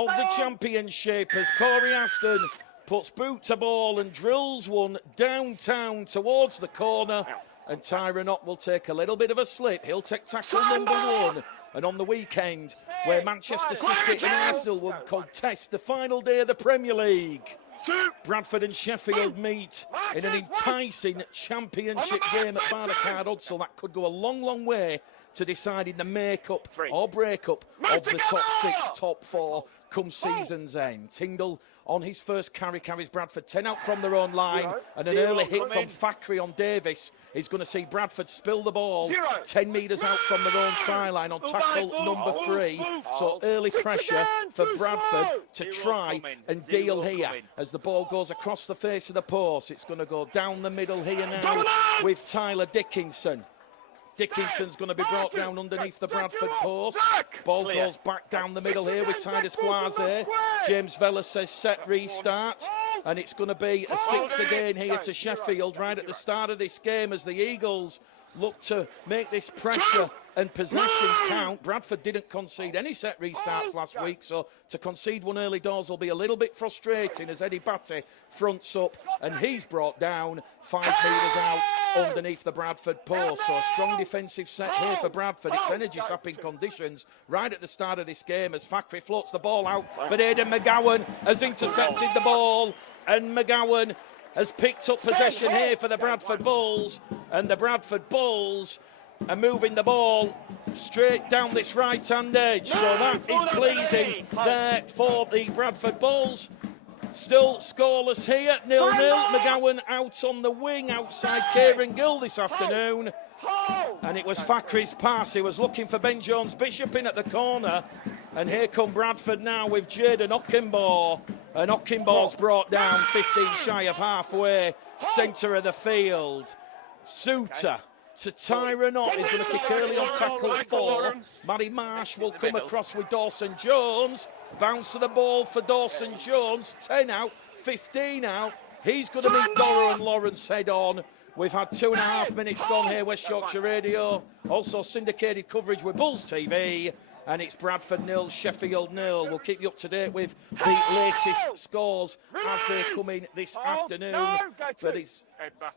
of the championship as Corey Aston puts boot to ball and drills one downtown towards the corner. And Tyrone Ott will take a little bit of a slip. He'll take tackle number one. And on the weekend, where Manchester City and Arsenal will contest the final day of the Premier League, Bradford and Sheffield meet in an enticing championship game at Bardacard Hudsall. That could go a long, long way to deciding the make-up or break-up of the top six, top four come season's end. Tyndall on his first carries Bradford 10 out from their own line, and an early hit from Thackeray on Davis is going to see Bradford spill the ball 10 metres out from their own try line on tackle number 3. So early pressure for Bradford to try and deal here as the ball goes across the face of the post. It's going to go down the middle here now with Tyler Dickinson. Dickinson's going to be brought down underneath the Bradford post. Ball goes back down the middle here with Titus Guaze. James Vella says set restart. And it's going to be a 6 again here to Sheffield right at the start of this game as the Eagles look to make this pressure and possession count. Bradford didn't concede any set restarts last week, so to concede one early doors will be a little bit frustrating as Eddie Batty fronts up, and he's brought down 5 metres out underneath the Bradford post. So a strong defensive set here for Bradford. It's energy-sapping conditions right at the start of this game as Thackeray floats the ball out, but Aidan McGowan has intercepted the ball, and McGowan has picked up possession here for the Bradford Bulls, and the Bradford Bulls are moving the ball straight down this right-hand edge. So that is pleasing there for the Bradford Bulls. Still scoreless here, 0-0. McGowan out on the wing outside Kieran Gill this afternoon. And it was Thackeray's pass. He was looking for Ben Jones-Bishop in at the corner. And here come Bradford now with Jaden Okenbaugh. And Okenbaugh's brought down 15 shy of halfway, centre of the field. Suter to Tyrone Ott. He's going to kick early on tackle 4. Matty Marsh will come across with Dawson Jones. Bounce of the ball for Dawson Jones. 10 out, 15 out. He's going to meet Doro and Lawrence head on. We've had 2.5 minutes gone here, West Yorkshire Radio. Also syndicated coverage with Bulls TV. And it's Bradford 0, Sheffield 0. We'll keep you up to date with the latest scores as they come in this afternoon. But it's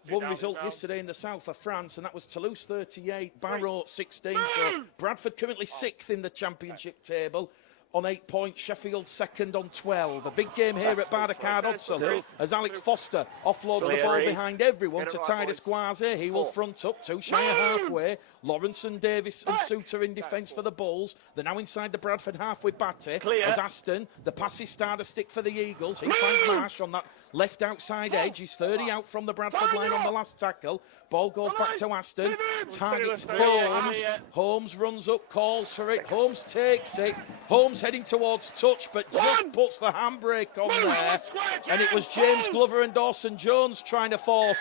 one result yesterday in the south of France, and that was Toulouse 38, Barrow 16. So Bradford currently 6th in the championship table on 8 points, Sheffield 2nd on 12. A big game here at Bardacard Hudsall as Alex Foster offloads the ball behind everyone to Titus Guaze. He will front up 2 shy of halfway. Lawrence and Davis and Suter in defence for the Bulls. They're now inside the Bradford half with Batty. As Aston, the passes start to stick for the Eagles. He finds Marsh on that left outside edge. He's 30 out from the Bradford line on the last tackle. Ball goes back to Aston. Targets Holmes. Holmes runs up, calls for it. Holmes takes it. Holmes heading towards touch, but just puts the handbrake on there. And it was James Glover and Dawson Jones trying to force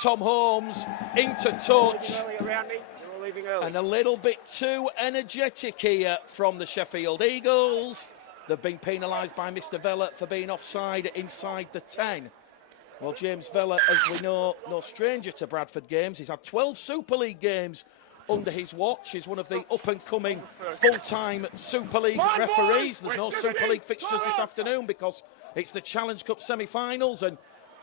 Tom Holmes into touch. And a little bit too energetic here from the Sheffield Eagles. They've been penalised by Mr. Vella for being offside inside the 10. Well, James Vella, as we know, no stranger to Bradford games. He's had 12 Super League games under his watch. He's one of the up-and-coming full-time Super League referees. There's no Super League fixtures this afternoon because it's the Challenge Cup semi-finals, and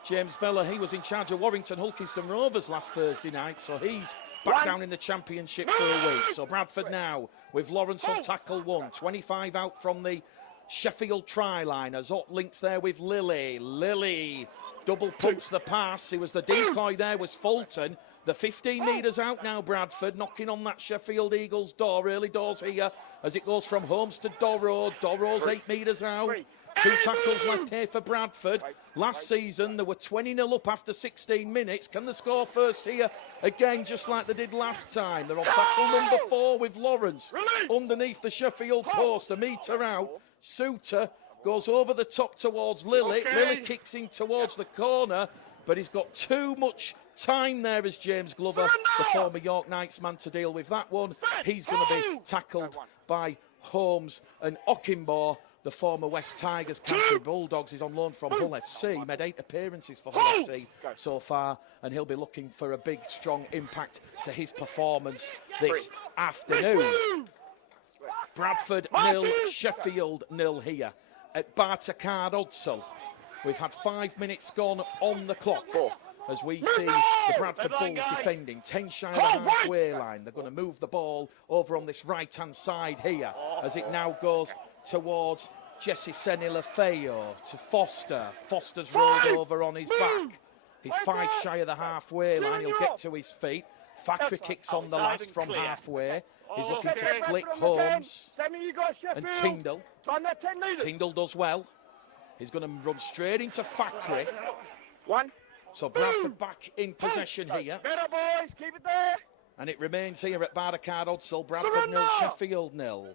James Vella, he was in charge of Warrington Hulkington Rovers last Thursday night, so he's back down in the championship for a week. So Bradford now with Lawrence on tackle 1, 25 out from the Sheffield try line as Ott links there with Lilly. Lilly double pumps the pass. He was the decoy there, was Fulton. The 15 metres out now, Bradford, knocking on that Sheffield Eagles door. Early doors here as it goes from Holmes to Doro. Doro's 8 metres out. 2 tackles left here for Bradford. Last season, they were 20-0 up after 16 minutes. Can they score first here? Again, just like they did last time. They're on tackle number 4 with Lawrence. Underneath the Sheffield post, a metre out. Suter goes over the top towards Lilly. Lilly kicks in towards the corner, but he's got too much time there as James Glover, the former York Knights man, to deal with that one. He's going to be tackled by Holmes, and Okenbaugh, the former West Tigers Country Bulldogs, is on loan from Hull FC. Made 8 appearances for Hull FC so far, and he'll be looking for a big, strong impact to his performance this afternoon. Bradford 0, Sheffield 0 here at Bartercard Odsel. We've had 5 minutes gone on the clock as we see the Bradford Bulls defending 10 shy of the halfway line. They're going to move the ball over on this right-hand side here as it now goes towards Jesse Lafeo to Foster. Foster's rolled over on his back. He's 5 shy of the halfway line. He'll get to his feet. Factory kicks on the last from halfway. He's looking to split Holmes and Tyndall. Tyndall does well. He's going to run straight into Factory. So Bradford back in possession here. Better boys, keep it there. And it remains here at Bartercard Odsel. Bradford 0, Sheffield 0.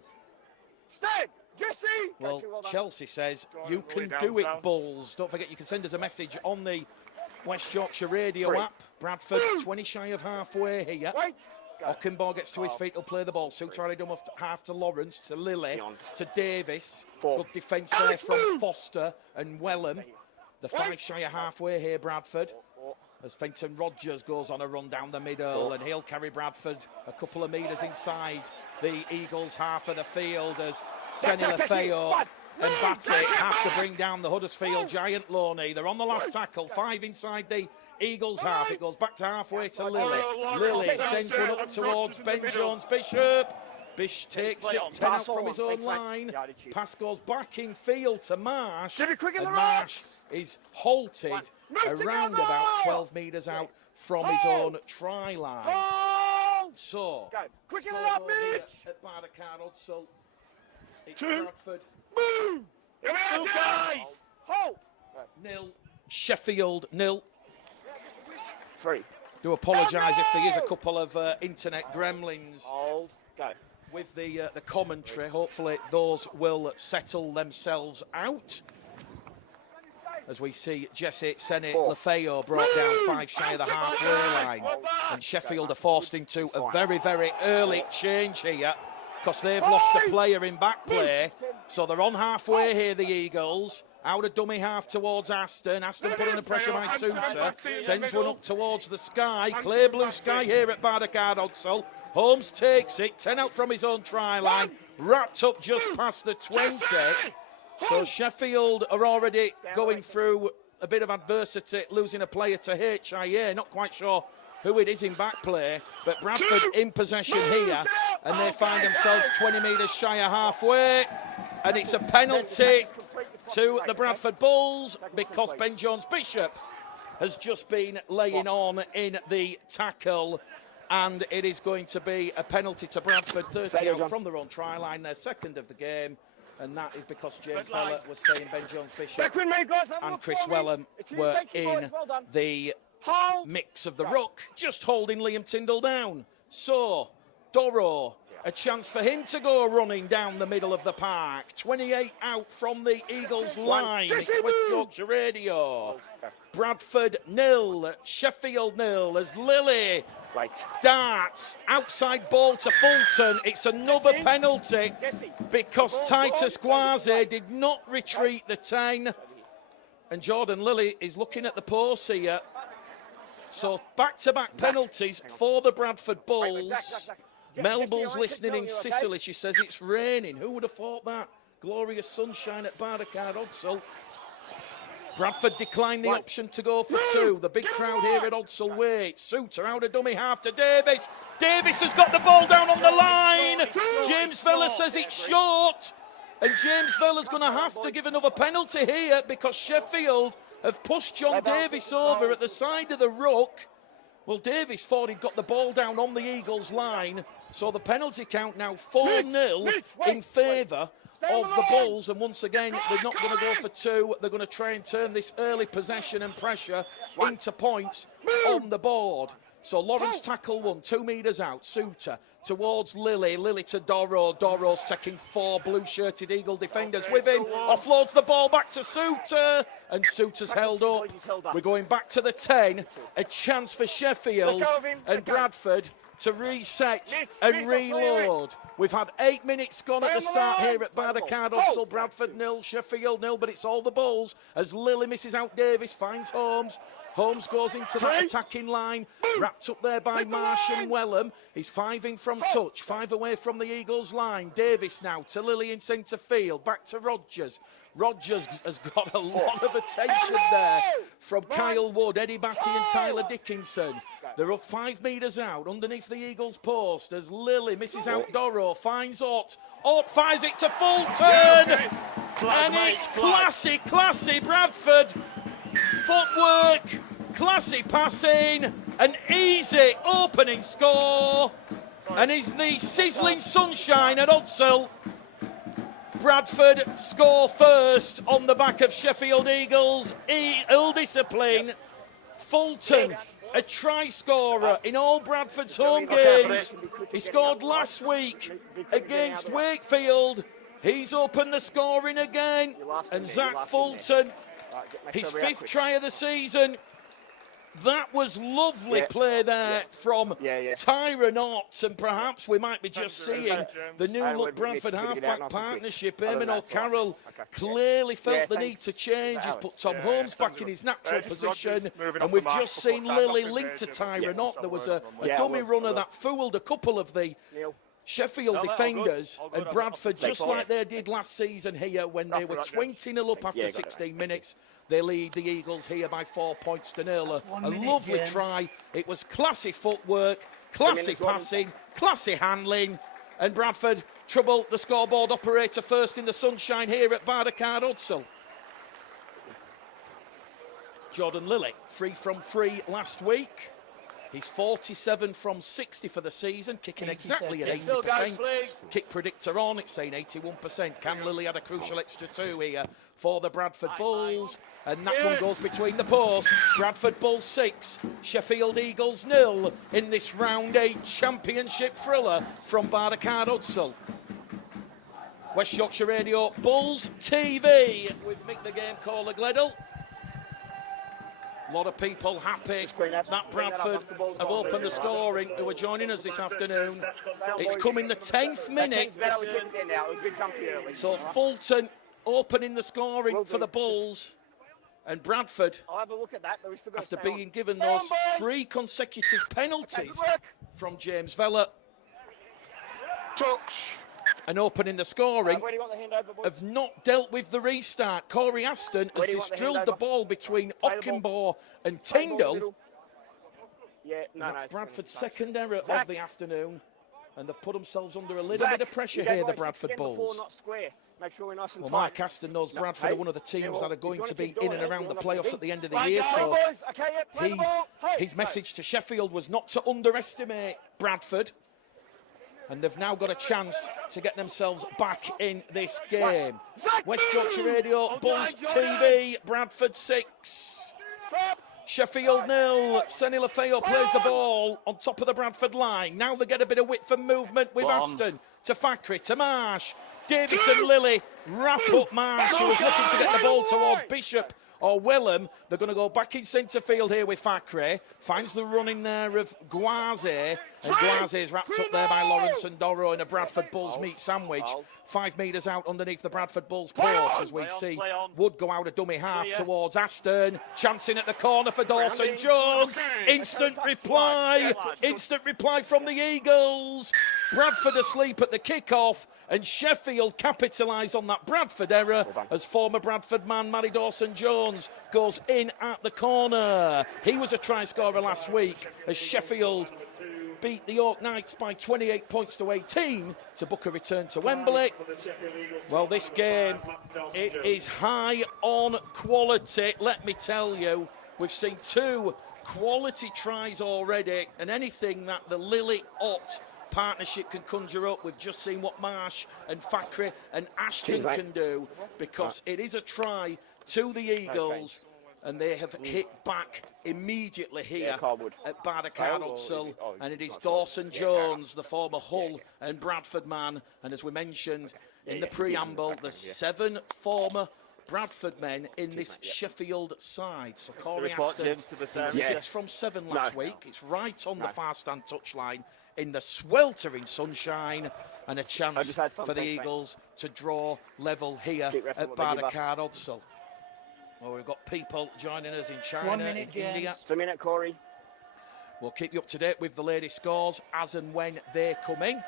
Stand, Jesse. Well, Chelsea says, you can do it, Bulls. Don't forget, you can send us a message on the West Yorkshire Radio app. Bradford 20 shy of halfway here. Ockenbaugh gets to his feet, he'll play the ball. Suter done half to Lawrence, to Lilly, to Davis. Good defence there from Foster and Wellham. The 5 shy of halfway here, Bradford. As Fenton Rogers goes on a run down the middle, and he'll carry Bradford a couple of metres inside the Eagles' half of the field as Lafeo and Batty have to bring down the Huddersfield Giant, Loney. They're on the last tackle, 5 inside the Eagles' half. It goes back to halfway to Lilly. Lilly sends one up towards Ben Jones-Bishop. Bish takes it 10 out from his own line. Pass goes back in field to Marsh. And Marsh is halted around about 12 metres out from his own try line. So, quicken it up, Mitch. At Bartercard Odsel, it's 2, Bradford move. Come guys. Hold. 0, Sheffield 0. 3. Do apologise if there is a couple of internet gremlins. Hold. Go. With the commentary. Hopefully those will settle themselves out. As we see Jesse Lafeo brought down 5 shy of the halfway line. And Sheffield are forced into a very, very early change here because they've lost a player in back play. So they're on halfway here, the Eagles. Out of dummy half towards Aston. Aston put under pressure by Suter. Sends one up towards the sky. Clear blue sky here at Bartercard Odsel. Holmes takes it, 10 out from his own try line, wrapped up just past the 20. So Sheffield are already going through a bit of adversity, losing a player to HIA. Not quite sure who it is in back play, but Bradford in possession here, and they find themselves 20 metres shy of halfway, and it's a penalty to the Bradford Bulls because Ben Jones-Bishop has just been laying on in the tackle. And it is going to be a penalty to Bradford, 30 out from their own try line, their second of the game. And that is because James Vella was saying Ben Jones-Bishop and Chris Wellham were in the mix of the ruck, just holding Liam Tyndall down. So, Doro, a chance for him to go running down the middle of the park. 28 out from the Eagles' line. It's West Yorkshire Radio. Bradford 0, Sheffield 0 as Lilly darts outside ball to Fulton. It's another penalty because Titus Quasi did not retreat the 10. And Jordan Lilly is looking at the post here. So back-to-back penalties for the Bradford Bulls. Melble's listening in Sicily. She says it's raining. Who would have thought that? Glorious sunshine at Bartercard Odsel. Bradford declined the option to go for 2. The big crowd here at Odsel waits. Suter out of dummy half to Davis. Davis has got the ball down on the line. James Vella says it's short. And James Vella's going to have to give another penalty here because Sheffield have pushed John Davis over at the side of the ruck. Well, Davis thought he'd got the ball down on the Eagles' line. So the penalty count now 4-0 in favour of the Bulls, and once again they're not going to go for 2. They're going to try and turn this early possession and pressure into points on the board. So Lawrence tackle 1, 2 metres out. Suter towards Lilly. Lilly to Doro. Doro's taking 4 blue-shirted Eagle defenders with him. Offloads the ball back to Suter, and Suter's held up. We're going back to the 10. A chance for Sheffield and Bradford to reset and reload. We've had 8 minutes gone at the start here at Bardacard Hudsall. Bradford 0, Sheffield 0, but it's all the Bulls as Lily misses out Davis, finds Holmes. Holmes goes into that attacking line, wrapped up there by Marsh and Wellham. He's 5 in from touch, 5 away from the Eagles line. Davis now to Lily in centre field, back to Rogers. Rogers has got a lot of attention there from Kyle Wood, Eddie Batty and Tyler Dickinson. They're up 5 metres out underneath the Eagles post as Lily misses out Doro, finds Ott. Ott fires it to Fulton. And it's classy Bradford. Footwork, classy passing, an easy opening score. And is the sizzling sunshine at Hudsall. Bradford score first on the back of Sheffield Eagles. Ill discipline. Fulton, a try scorer in all Bradford's home games. He scored last week against Wakefield. He's opened the scoring again. And Zach Fulton, his 5th try of the season. That was lovely play there from Tyron Ott, and perhaps we might be just seeing the new look Bradford halfback partnership. Eamon O'Carroll clearly felt the need to change. He's put Tom Holmes back in his natural position, and we've just seen Lily linked to Tyron Ott. There was a dummy runner that fooled a couple of the Sheffield defenders, and Bradford, just like they did last season here when they were 20-0 up after 16 minutes, they lead the Eagles here by 4 points to 0. A lovely try. It was classy footwork, classy passing, classy handling, and Bradford trouble the scoreboard operator first in the sunshine here at Bardacard Hudsall. Jordan Lilly, 3 from 3 last week. He's 47 from 60 for the season, kicking exactly at 80%. Kick predictor on, it's saying 81%. Can Lily had a crucial extra 2 here for the Bradford Bulls. And that one goes between the posts. Bradford Bulls 6, Sheffield Eagles 0 in this round 8 championship thriller from Bardacard Hudsall. West Yorkshire Radio, Bulls TV with Mick the Game Caller Gledel. A lot of people happy that Bradford have opened the scoring who are joining us this afternoon. It's coming the 10th minute. So Fulton opening the scoring for the Bulls. And Bradford, after being given those 3 consecutive penalties from James Vella, and opening the scoring, have not dealt with the restart. Corey Aston has just drilled the ball between Ockenbaugh and Tyndall. That's Bradford's second error of the afternoon, and they've put themselves under a little bit of pressure here, the Bradford Bulls. Well, Mark Aston knows Bradford are one of the teams that are going to be in and around the playoffs at the end of the year, so his message to Sheffield was not to underestimate Bradford. And they've now got a chance to get themselves back in this game. West Yorkshire Radio, Bulls TV, Bradford 6, Sheffield 0. Senny Lafayette plays the ball on top of the Bradford line. Now they get a bit of width and movement with Aston to Fackery, to Marsh. Davis and Lily wrap up Marsh, who was looking to get the ball towards Bishop or Wellham. They're going to go back in centre field here with Fackery. Finds the run in there of Guaze. And Guaze is wrapped up there by Lawrence and Doro in a Bradford Bulls meat sandwich. 5 metres out underneath the Bradford Bulls post as we see Wood go out a dummy half towards Aston. Chancing at the corner for Dawson Jones. Instant reply from the Eagles. Bradford asleep at the kick-off, and Sheffield capitalise on that Bradford error as former Bradford man Matty Dawson-Jones goes in at the corner. He was a try scorer last week as Sheffield beat the York Knights by 28 points to 18 to book a return to Wembley. Well, this game, it is high on quality, let me tell you. We've seen 2 quality tries already, and anything that the Lily-Ott partnership can conjure up. We've just seen what Marsh and Fackery and Ashton can do, because it is a try to the Eagles, and they have hit back immediately here at Bardacard Hudsall, and it is Dawson Jones, the former Hull and Bradford man, and as we mentioned in the preamble, the 7 former Bradford men in this Sheffield side. So Corey report, Aston, James, to the he was thermos. 6 from 7 last No. week. It's right on the far stand touchline in the sweltering sunshine, and a chance just had some, for the thanks, mate. Eagles to draw level here Street ref at what they give us. Barnacard Odsal. Well, we've got people joining us in China, 1 minute, in James. India. 1 minute, Corey. We'll keep you up to date with the latest scores as and when they come in.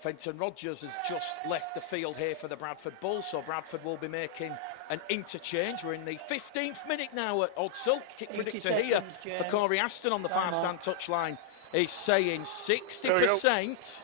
Fenton Rodgers has just left the field here for the Bradford Bulls, so Bradford will be making an interchange. We're in the 15th minute now at Odsal. Kick 80 predictor here seconds, for James. Corey Aston on the far stand touchline. He's saying 60%.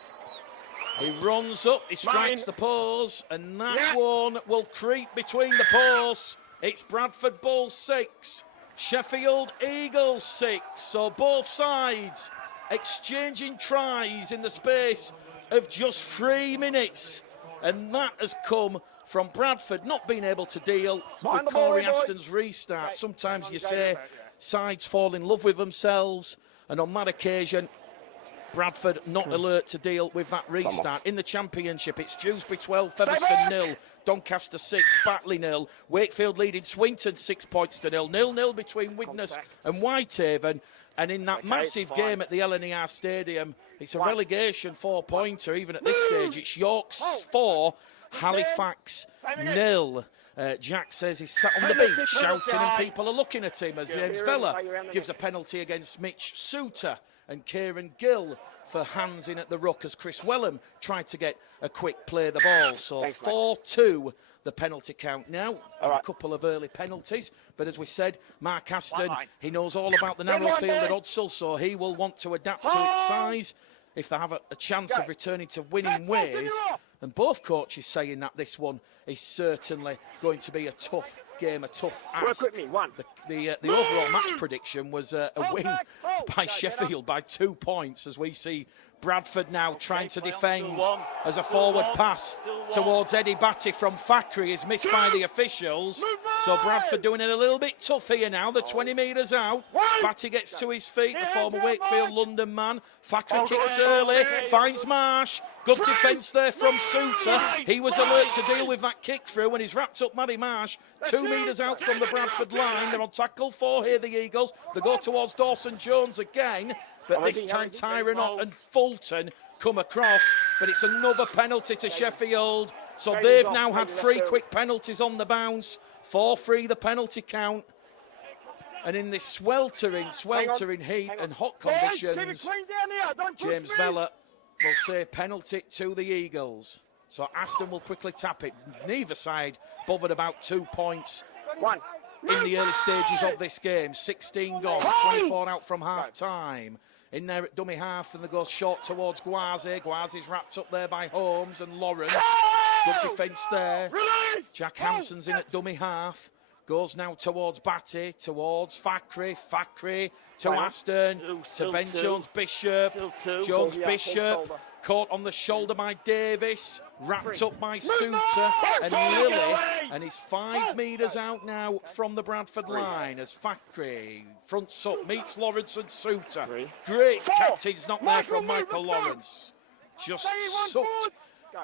He runs up, he strikes the pose, and that one will creep between the posts. It's Bradford Bulls 6, Sheffield Eagles 6. So both sides exchanging tries in the space of just 3 minutes, and that has come from Bradford not being able to deal Behind with the ball, Corey boys. Aston's restart. Sometimes you say sides fall in love with themselves, and on that occasion Bradford not alert to deal with that restart. In the Championship, it's Dewsbury 12, Featherstone 0, Doncaster 6, Batley 0, Wakefield leading Swinton 6 points to 0, 0-0 between Widnes and Whitehaven. And in that massive game at the LNER Stadium, it's a relegation 4-pointer. Even at this stage, it's York's 4, Halifax 0. Jack says he's sat on the bench shouting, and people are looking at him as James Vella gives a penalty against Mitch Suter and Kieran Gill for hands in at the ruck as Chris Wellham tried to get a quick play of the ball. So 4-2 the penalty count now. A couple of early penalties, but as we said, Mark Aston, he knows all about the narrow field at Odsal, so he will want to adapt to its size if they have a chance of returning to winning ways. And both coaches saying that this one is certainly going to be a tough game, a tough ask. Work with me, one. The overall match prediction was a win by Sheffield by 2 points, as we see Bradford now trying to defend as a forward pass towards Eddie Batty from Thackeray is missed by the officials. So Bradford doing it a little bit tough here now. They're 20 metres out. Batty gets to his feet, the former Wakefield London man. Thackeray kicks early, finds Marsh. Good defence there from Suter. He was alert to deal with that kick through, and he's wrapped up Matty Marsh 2 metres out from the Bradford line. They're on tackle 4 here, the Eagles. They go towards Dawson Jones again, but this time Tyrone and Fulton come across, but it's another penalty to Sheffield. So they've now had 3 quick penalties on the bounce. 4-3 the penalty count. And in this sweltering heat and hot conditions, James Vella will say penalty to the Eagles. So Aston will quickly tap it. Neither side bothered about 2 points in the early stages of this game. 16 gone, 24 out from half time. In there at dummy half, and they go short towards Gwazi. Gwazi's wrapped up there by Holmes and Lawrence. Good defence there. Jack Hansen's in at dummy half. Goes now towards Batty, towards Thackeray. Thackeray to Aston, to Ben Jones-Bishop. Jones-Bishop caught on the shoulder by Davis, wrapped up by Suter and Lilly, and he's 5 metres out now from the Bradford line as Thackeray fronts up, meets Lawrence and Suter. Great captain's not there from Michael Lawrence. Just sucked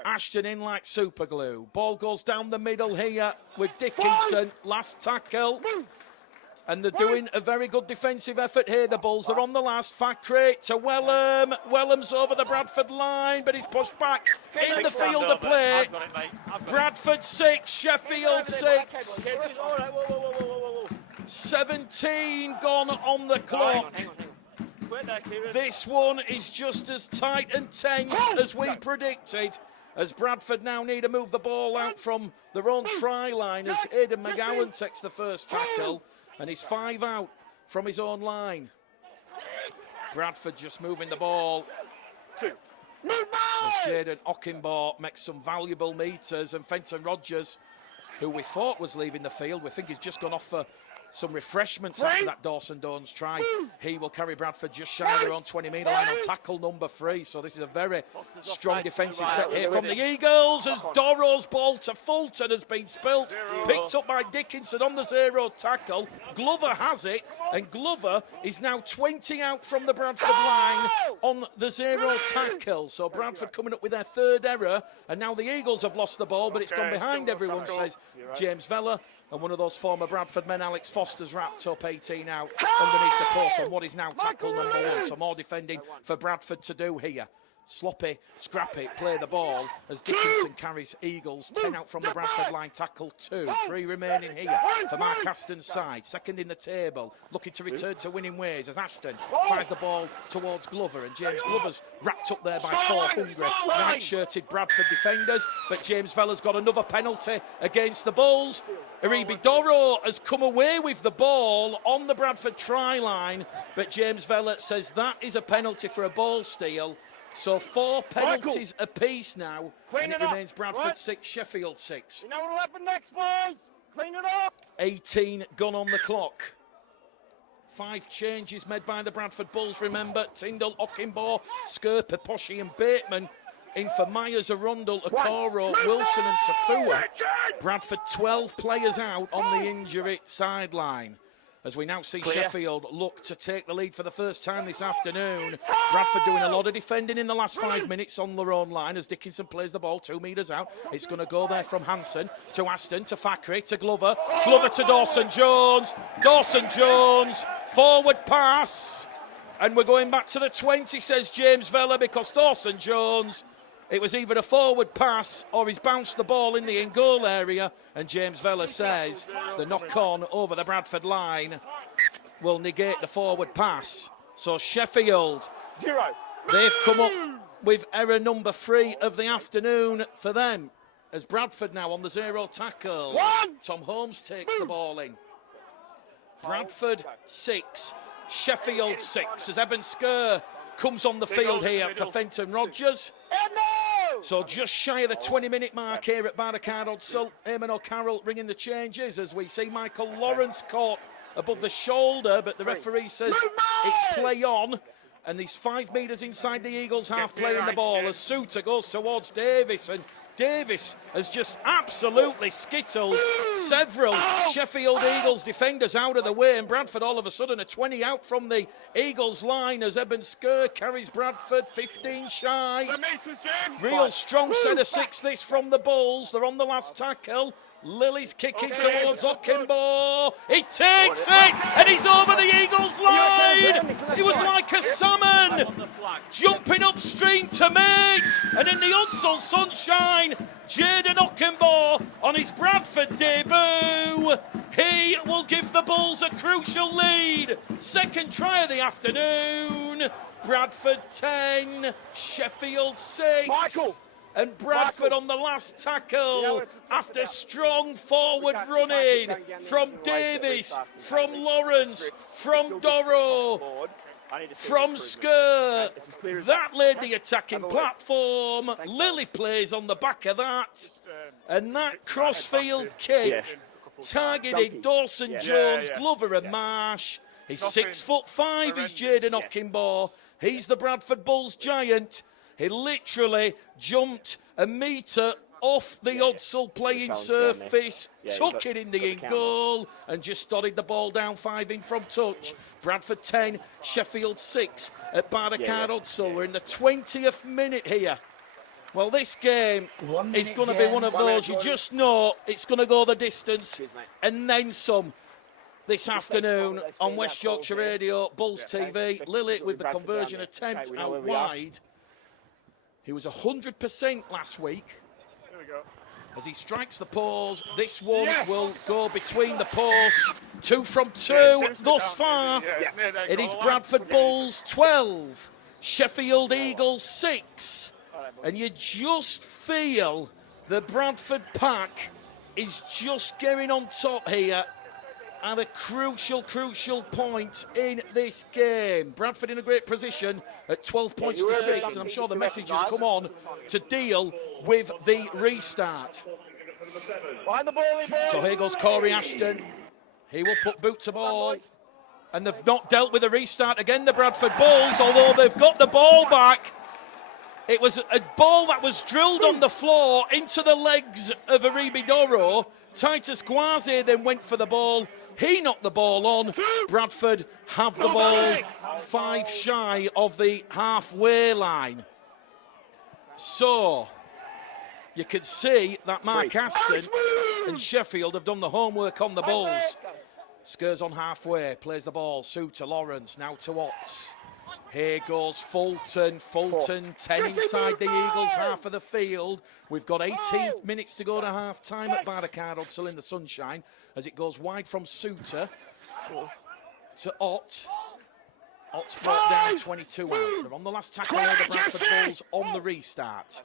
Ashton in like super glue. Ball goes down the middle here with Dickinson. Last tackle. And they're doing a very good defensive effort here, the Bulls. They're on the last. Thackeray to Wellham. Wellham's over the Bradford line, but he's pushed back in the field of play. Bradford 6, Sheffield 6. 17 gone on the clock. This one is just as tight and tense as we predicted, as Bradford now need to move the ball out from their own try line as Aidan McGowan takes the first tackle, and he's 5 out from his own line. Bradford just moving the ball as Jaden Ockenbaugh makes some valuable metres, and Fenton Rodgers, who we thought was leaving the field, we think he's just gone off for some refreshments after that Dawson Jones try. He will carry Bradford just shy of their own 20-metre line on tackle number 3. So this is a very strong defensive set here from the Eagles as Doro's ball to Fulton has been spilt. Picked up by Dickinson on the 0 tackle. Glover has it, and Glover is now 20 out from the Bradford line on the 0 tackle. So Bradford coming up with their 3rd error, and now the Eagles have lost the ball, but it's gone behind everyone, says James Vella. And one of those former Bradford men, Alex Foster's wrapped up 18 out underneath the post on what is now tackle number 1. So more defending for Bradford to do here. Sloppy, scrappy, play the ball as Dickinson carries Eagles. 10 out from the Bradford line, tackle 2. 3 remaining here for Mark Aston's side. Second in the table, looking to return to winning ways as Ashton fires the ball towards Glover. And James Glover's wrapped up there by 4 hungry, night-shirted Bradford defenders. But James Vella's got another penalty against the Bulls. Uribe Doro has come away with the ball on the Bradford try line. But James Vella says that is a penalty for a ball steal. So 4 penalties apiece now, and it remains Bradford 6, Sheffield 6. You know what'll happen next, boys? Clean it up. 18 gone on the clock. 5 changes made by the Bradford Bulls, remember. Tyndall, Ockimbo, Skerper, Poshy and Bateman. In for Myers, Arundel, Okoro, Wilson and Tafua. Bradford 12 players out on the injury sideline. As we now see Sheffield look to take the lead for the first time this afternoon. Bradford doing a lot of defending in the last 5 minutes on their own line as Dickinson plays the ball 2 metres out. It's going to go there from Hansen to Aston to Fakri to Glover. Glover to Dawson Jones. Dawson Jones, forward pass. And we're going back to the 20, says James Vella, because Dawson Jones, it was either a forward pass or he's bounced the ball in the in-goal area. And James Vella says the knock-on over the Bradford line will negate the forward pass. So Sheffield, 0. they've come up with error number 3 of the afternoon for them. As Bradford now on the 0 tackle. Tom Holmes takes the ball in. Bradford 6, Sheffield 6 as Eben Skur comes on the field here for Fenton Rogers. So just shy of the 20-minute mark here at Barricade Odsal. Eamon O'Carroll ringing the changes as we see Michael Lawrence caught above the shoulder, but the referee says it's play on. And he's 5 metres inside the Eagles half playing the ball as Suter goes towards Davis, and Davis has just absolutely skittled several Sheffield Eagles defenders out of the way, and Bradford all of a sudden are 20 out from the Eagles line as Eben Skur carries Bradford 15 shy. Real strong set of 6 this from the Bulls. They're on the last tackle. Lily's kicking towards Ockimbo. He takes it, and he's over the Eagles line. He was like a salmon, jumping upstream to mate. And in the Unsol sunshine, Jaden Ockimbo on his Bradford debut. He will give the Bulls a crucial lead. Second try of the afternoon. Bradford 10, Sheffield 6. And Bradford on the last tackle after strong forward running from Davis, from Lawrence, from Doro, from Skur. That laid the attacking platform. Lily plays on the back of that. And that crossfield kick targeted Dawson Jones, Glover and Marsh. He's 6'5", is Jaden Ockimbo. He's the Bradford Bulls giant. He literally jumped a metre off the Odsal playing surface, took it in the in-goal and just dotted the ball down 5 in from touch. Bradford 10, Sheffield 6 at Barricade Odsal. We're in the 20th minute here. Well, this game is going to be one of those you just know it's going to go the distance and then some. This afternoon on West Yorkshire Radio, Bulls TV, Lily with the conversion attempt out wide. He was 100% last week. Here we go. As he strikes the pause, this one will go between the posts. 2 from 2 thus far. It is Bradford Bulls 12, Sheffield Eagles 6. And you just feel the Bradford pack is just getting on top here at a crucial point in this game. Bradford in a great position at 12 points to 6, and I'm sure the message has come on to deal with the restart. So here goes Corey Ashton. He will put boot to ball. And they've not dealt with a restart again, the Bradford Bulls, although they've got the ball back. It was a ball that was drilled on the floor into the legs of Aribidoro. Titus Gwaze then went for the ball. He knocked the ball on. Bradford have the ball 5 shy of the halfway line. So, you can see that Mark Aston and Sheffield have done the homework on the Bulls. Skers on halfway, plays the ball. Sue to Lawrence, now to Watts. Here goes Fulton. Fulton 10 inside the Eagles, half of the field. We've got 18 minutes to go to half time at Barricade, still in the sunshine, as it goes wide from Suter to Ott. Ott's brought down 22 out. They're on the last tackle of the Bradford Bulls on the restart.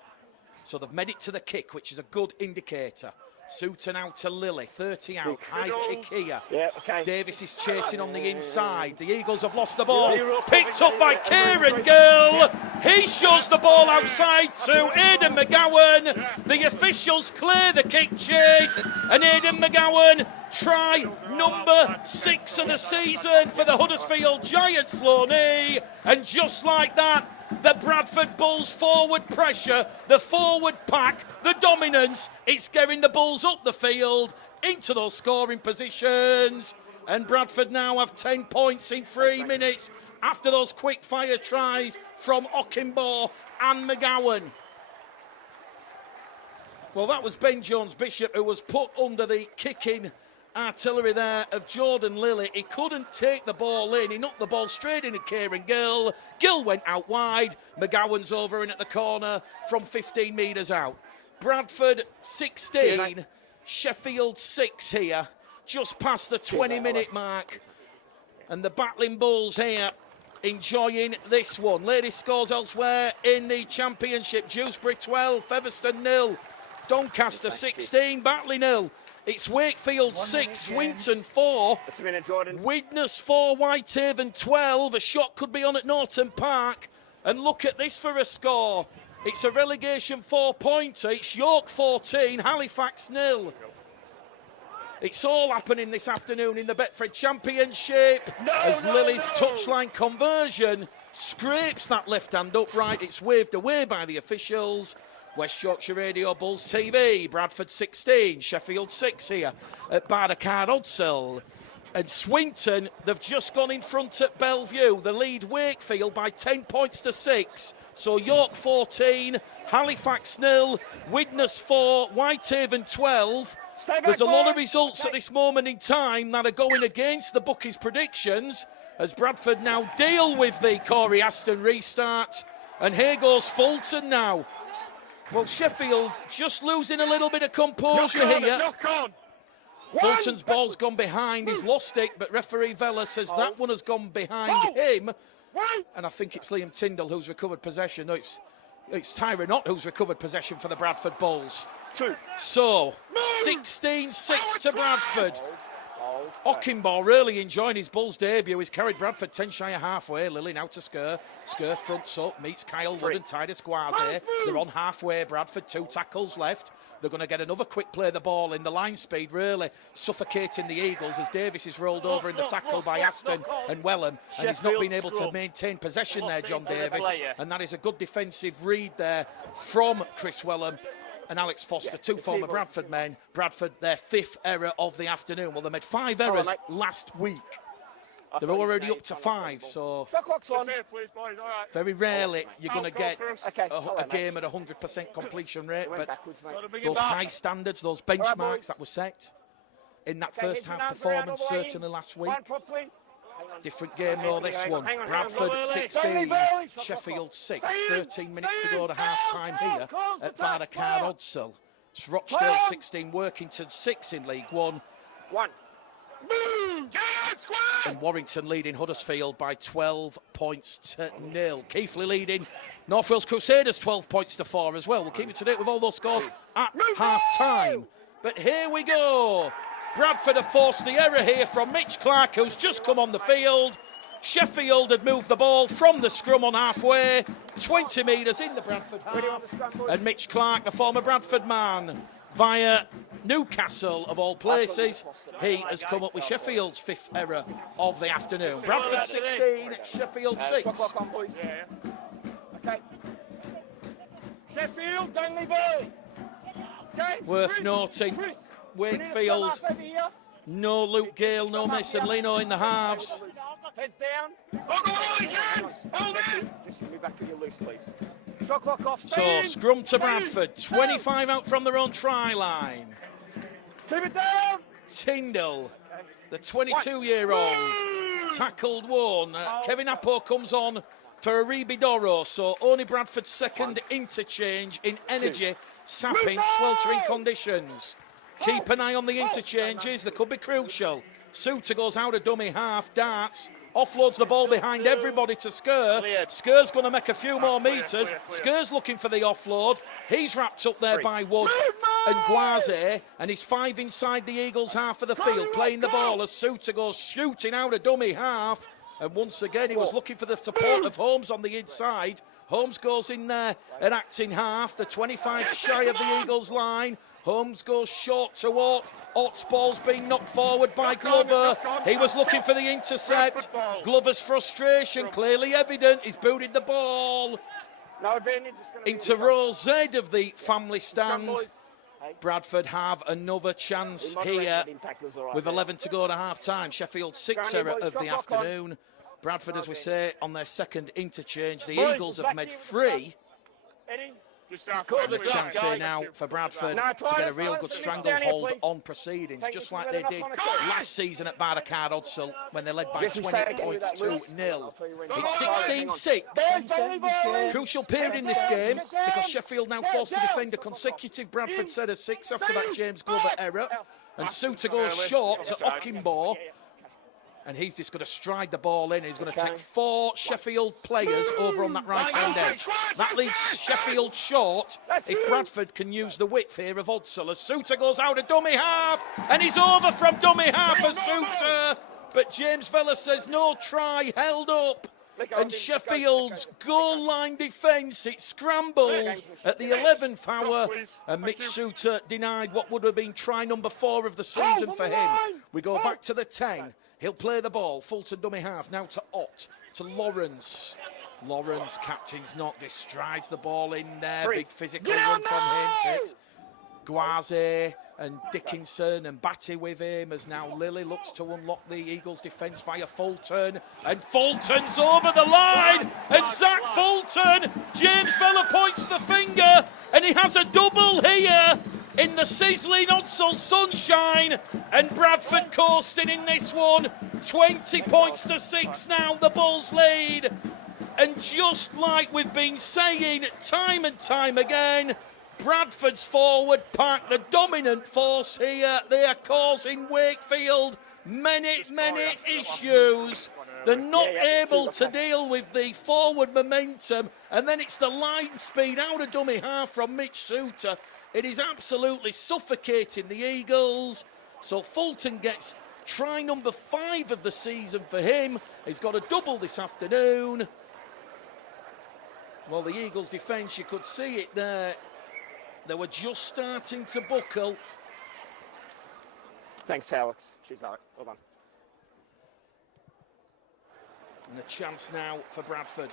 So they've made it to the kick, which is a good indicator. Suter now to Lilly, 30 out, high kick here. Davis is chasing on the inside. The Eagles have lost the ball. Picked up by Kieran Gill. He shows the ball outside to Aidan McGowan. The officials clear the kick chase. And Aidan McGowan, try number 6 of the season for the Huddersfield Giants, Loney. And just like that, the Bradford Bulls forward pressure, the forward pack, the dominance, it's getting the Bulls up the field into those scoring positions. And Bradford now have 10 points in 3 minutes after those quick fire tries from Ockimbo and McGowan. Well, that was Ben Jones-Bishop, who was put under the kicking artillery there of Jordan Lilly. He couldn't take the ball in. He knocked the ball straight into Kieran Gill. Gill went out wide. McGowan's over in at the corner from 15 metres out. Bradford 16, Sheffield 6 here, just past the 20-minute mark. And the battling Bulls here enjoying this one. Ladies scores elsewhere in the Championship. Dewsbury 12, Featherstone 0, Doncaster 16, Batley 0. It's Wakefield 6, Swinton 4, Widnes 4, Whitehaven 12. A shot could be on at Norton Park. And look at this for a score. It's a relegation 4-pointer. It's York 14, Halifax 0. It's all happening this afternoon in the Betfred Championship as Lilly's touchline conversion scrapes that left hand upright. It's waved away by the officials. West Yorkshire Radio Bulls TV, Bradford 16, Sheffield 6 here at Barricade Odsell. And Swinton, they've just gone in front at Bellevue. The lead Wakefield by 10 points to 6. So York 14, Halifax 0, Widnes 4, Whitehaven 12. There's a lot of results at this moment in time that are going against the bookies' predictions as Bradford now deal with the Corey Aston restart. And here goes Fulton now. Well, Sheffield just losing a little bit of composure here. Fulton's ball's gone behind. He's lost it, but referee Vella says that one has gone behind him. And I think it's Liam Tyndall who's recovered possession. No, it's Tyrone Ott who's recovered possession for the Bradford Bulls. So, 16-6 to Bradford. Ockimbo really enjoying his Bulls debut. He's carried Bradford 10 shy of halfway. Lilly now to Sker. Sker fronts up, meets Kyle Wood and Titus Gwaze. They're on halfway. Bradford 2 tackles left. They're going to get another quick play the ball in. The line speed really suffocating the Eagles as Davis is rolled over in the tackle by Aston and Wellham. And he's not been able to maintain possession there, John Davis. And that is a good defensive read there from Chris Wellham and Alex Foster, 2 former Bradford men. Bradford, their 5th error of the afternoon. Well, they made 5 errors last week. They're already up to 5, so very rarely you're going to get a game at 100% completion rate. But those high standards, those benchmarks that were set in that first half performance, certainly last week. Different game though, this one. Bradford 16, Sheffield 6. 13 minutes to go to half-time here at Barricade Odsell. It's Rochdale 16, Workington 6 in League One. And Warrington leading Huddersfield by 12 points to 0. Keighley leading North Wales Crusaders 12 points to 4 as well. We'll keep you to date with all those scores at half-time. But here we go. Bradford have forced the error here from Mitch Clark, who's just come on the field. Sheffield had moved the ball from the scrum on halfway, 20 metres in the Bradford half. And Mitch Clark, the former Bradford man, via Newcastle, of all places. He has come up with Sheffield's 5th error of the afternoon. Bradford 16, Sheffield 6. Okay. Sheffield, Danley Boy. James, Worth Chris, noting, Chris, Wakefield, no Luke Gale, no Mason Lino in the halves. Heads down. Hold it. Just give me back to your loose, please. Shot clock off. So scrum to Bradford, 25 out from their own try line. Keep it down. Tyndall, the 22-year-old, tackled one. Kevin Appo comes on for a Ribidoro, so only Bradford's second interchange in energy, sapping, sweltering conditions. Keep an eye on the interchanges, they could be crucial. Suter goes out of dummy half, darts, offloads the ball behind everybody to Skur. Skur's going to make a few more metres. Skur's looking for the offload. He's wrapped up there by Wood and Guaze, and he's 5 inside the Eagles' half of the field, playing the ball as Suter goes shooting out of dummy half. And once again, he was looking for the support of Holmes on the inside. Holmes goes in there and acts in half, the 25 shy of the Eagles' line. Holmes goes short to Ott. Ott's ball's being knocked forward by Glover. He was looking for the intercept. Glover's frustration clearly evident. He's booted the ball into row Z of the family stand. Bradford have another chance here with 11 to go to half-time. Sheffield 6 error of the afternoon. Bradford, as we say, on their second interchange. The Eagles have made 3. And a chance here now for Bradford to get a real good stranglehold on proceedings, just like they did last season at Barricade Odsal when they led by 20 points to 0. It's 16-6. Crucial period in this game because Sheffield now forced to defend a consecutive Bradford set of 6 after that James Glover error. And Suter goes short to Ockimbo. And he's just going to stride the ball in. He's going to take 4 Sheffield players over on that right-hand edge. That leaves Sheffield short if Bradford can use the width here of Odsal. As Suter goes out of dummy half, and he's over from dummy half as Suter. But James Vella says no try, held up. And Sheffield's goal line defence, it scrambled at the 11th hour. And Mitch Suter denied what would have been try number 4 of the season for him. We go back to the 10. He'll play the ball, Fulton dummy half, now to Ott, to Lawrence. Lawrence, captain's knock, strides the ball in there, big physical run from him, takes Guaze and Dickinson and Batty with him as now Lilly looks to unlock the Eagles' defence via Fulton. And Fulton's over the line, and Zach Fulton, James Vella points the finger, and he has a double here in the sizzling Odsal sunshine, and Bradford coasting in this one. 20 points to 6 now, the Bulls lead. And just like we've been saying time and time again, Bradford's forward pack, the dominant force here. They are causing Wakefield many issues. They're not able to deal with the forward momentum, and then it's the line speed out of dummy half from Mitch Suter. It is absolutely suffocating the Eagles. So Fulton gets try number 5 of the season for him. He's got a double this afternoon. Well, the Eagles' defence, you could see it there. They were just starting to buckle. Thanks, Alex. She's got it. Well done. And a chance now for Bradford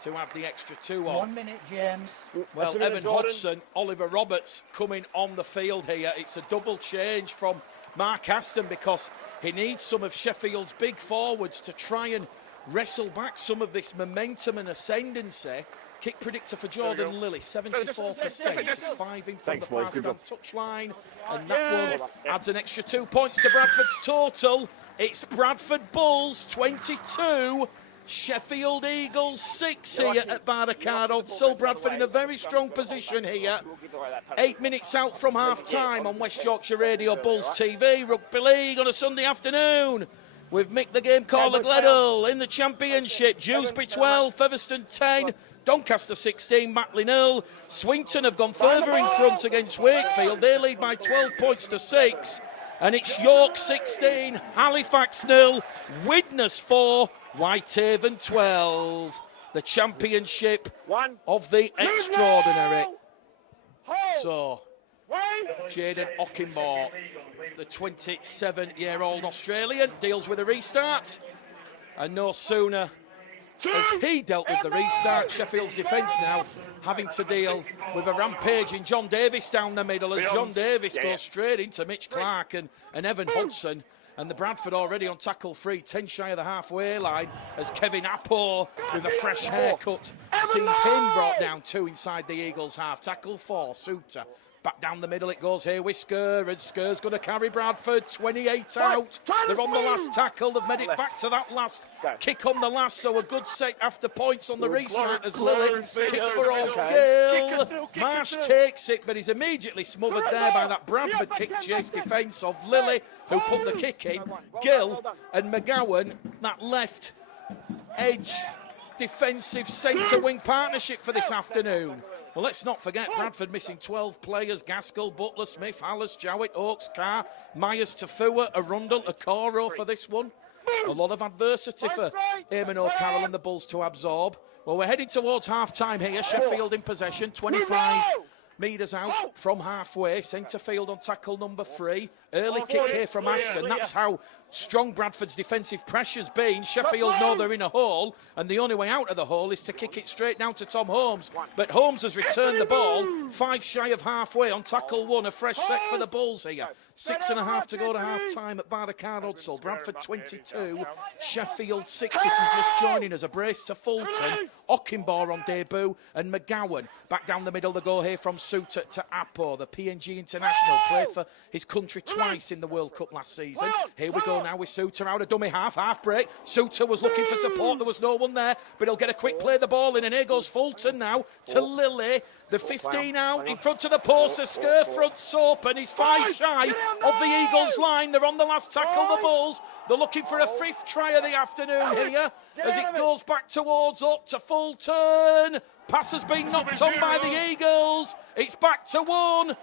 to add the extra 2 on. 1 minute, James. Well, Evan Hodgson, Oliver Roberts coming on the field here. It's a double change from Mark Aston because he needs some of Sheffield's big forwards to try and wrestle back some of this momentum and ascendancy. Kick predictor for Jordan Lilly, 74%. It's 5 in from the far stand touchline. And that one adds an extra 2 points to Bradford's total. It's Bradford Bulls 22. Sheffield Eagles 6 here at Barricade Odsal. Bradford in a very strong position here. 8 minutes out from half-time on West Yorkshire Radio Bulls TV. Rugby League on a Sunday afternoon with Mick the Game Caller Gleddle in the Championship. Dewsbury 12, Featherstone 10, Doncaster 16, Matley 0. Swinton have gone further in front against Wakefield. They lead by 12 points to 6. And it's York 16, Halifax 0, Widnes 4, Whitehaven 12. The Championship of the extraordinary. So, Jaden Ockenbaugh, the 27-year-old Australian, deals with a restart. And no sooner has he dealt with the restart, Sheffield's defence now having to deal with a rampaging John Davis down the middle as John Davis goes straight into Mitch Clark and Evan Hudson. And the Bradford already on tackle 3, 10 shy of the halfway line, as Kevin Appo with a fresh haircut sees him brought down 2 inside the Eagles half. Tackle 4, Suter. Back down the middle it goes here with Skur, and Skur's going to carry Bradford, 28 out. They're on the last tackle, they've made it back to that last kick on the last, so a good set after points on the restart as Lily kicks for Oz Gill. Marsh takes it, but he's immediately smothered there by that Bradford kick chase defence of Lily, who put the kick in. Gill and McGowan, that left edge defensive centre-wing partnership for this afternoon. Well, let's not forget Bradford missing 12 players: Gaskell, Butler, Smith, Hallis, Jowett, Oakes, Carr, Myers, Tafua, Arundel, Okoro for this one. A lot of adversity for Eamon O'Carroll and the Bulls to absorb. Well, we're heading towards half-time here. Sheffield in possession, 25 metres out from halfway. Centre field on tackle number 3. Early kick here from Aston. That's how strong Bradford's defensive pressure's been. Sheffield know they're in a hole, and the only way out of the hole is to kick it straight down to Tom Holmes. But Holmes has returned the ball 5 shy of halfway on tackle 1. A fresh set for the Bulls here. 6.5 to go to half-time at Barricade Hudsall. Bradford 22, Sheffield 6 if you're just joining us. A brace to Fulton, Ockenbaugh on debut, and McGowan. Back down the middle, the go here from Suter to Appo. The PNG international played for his country twice in the World Cup last season. Here we go now with Suter out of dummy half break. Suter was looking for support, there was no one there, but he'll get a quick play the ball in, and here goes Fulton now to Lilly. The 15 out in front of the post, a Skur fronts open. He's 5 shy of the Eagles line. They're on the last tackle, the Bulls. They're looking for a 5th try of the afternoon here as it goes back towards up to Fulton. Pass has been knocked on by the Eagles. It's back to 1.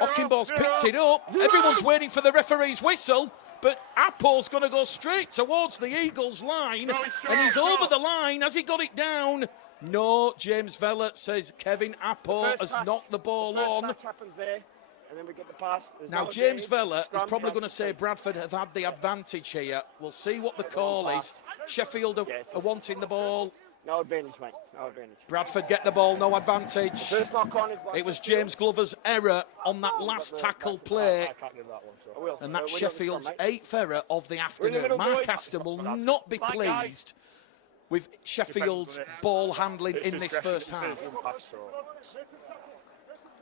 Ockenbaugh's picked it up. Everyone's waiting for the referee's whistle, but Appo's going to go straight towards the Eagles line, and he's over the line. Has he got it down? No, James Vella says Kevin Appo has knocked the ball on. Now, James Vella is probably going to say Bradford have had the advantage here. We'll see what the call is. Sheffield are wanting the ball. No advantage, mate. No advantage. Bradford get the ball, no advantage. It was James Glover's error on that last tackle play. And that's Sheffield's 8th error of the afternoon. Mark Aston will not be pleased with Sheffield's ball handling in this first half.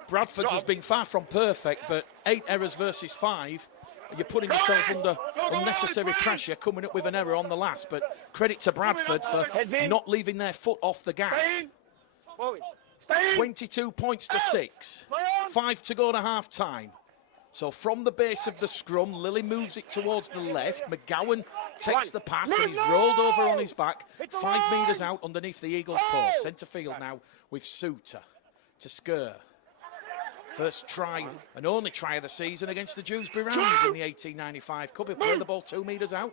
Bradford's has been far from perfect, but 8 errors versus 5. You're putting yourself under unnecessary pressure coming up with an error on the last, but credit to Bradford for not leaving their foot off the gas. 22 points to 6. 5 to go to half-time. So from the base of the scrum, Lilly moves it towards the left. McGowan takes the pass and he's rolled over on his back. 5 metres out underneath the Eagles' post. Centre field now with Suter to Skur. First try and only try of the season against the Dewsbury Rams in the 1895 Cup. He'll play the ball 2 metres out.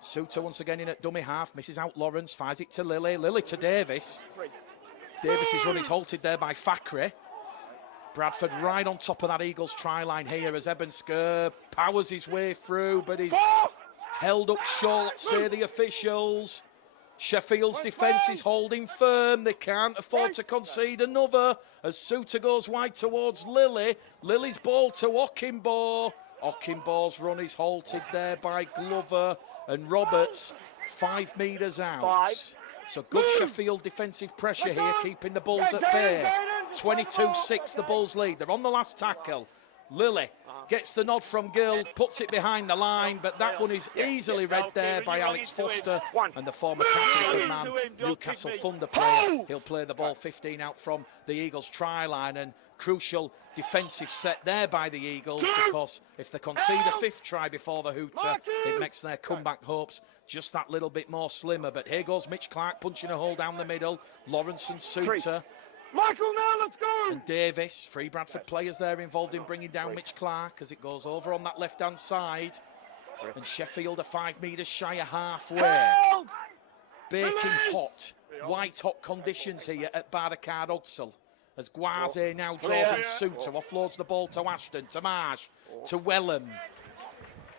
Suter once again in at dummy half. Misses out Lawrence. Fires it to Lilly. Lilly to Davis. Davis's run is halted there by Fakri. Bradford right on top of that Eagles try line here as Eben Skur powers his way through, but he's held up short, say the officials. Sheffield's defence is holding firm. They can't afford to concede another as Suter goes wide towards Lilly. Lilly's ball to Ockenbaugh. Ockenbaugh's run is halted there by Glover and Roberts. 5 metres out. So good Sheffield defensive pressure here, keeping the Bulls at bay. 22-6 the Bulls lead. They're on the last tackle. Lilly gets the nod from Gill, puts it behind the line, but that one is easily read there by Alex Foster and the former Castleford man, Newcastle Thunder player. He'll play the ball 15 out from the Eagles try line, and crucial defensive set there by the Eagles, because if they concede a 5th try before the hooter, it makes their comeback hopes just that little bit more slimmer. But here goes Mitch Clark punching a hole down the middle. Lawrence and Suter. Michael, now let's go! And Davis, 3 Bradford players there involved in bringing down Mitch Clark as it goes over on that left-hand side. And Sheffield are 5 metres shy of halfway. Baking hot, white-hot conditions here at Barricade Hudsall. as Guaze now draws in Suter, offloads the ball to Ashton, to Marsh, to Wellham.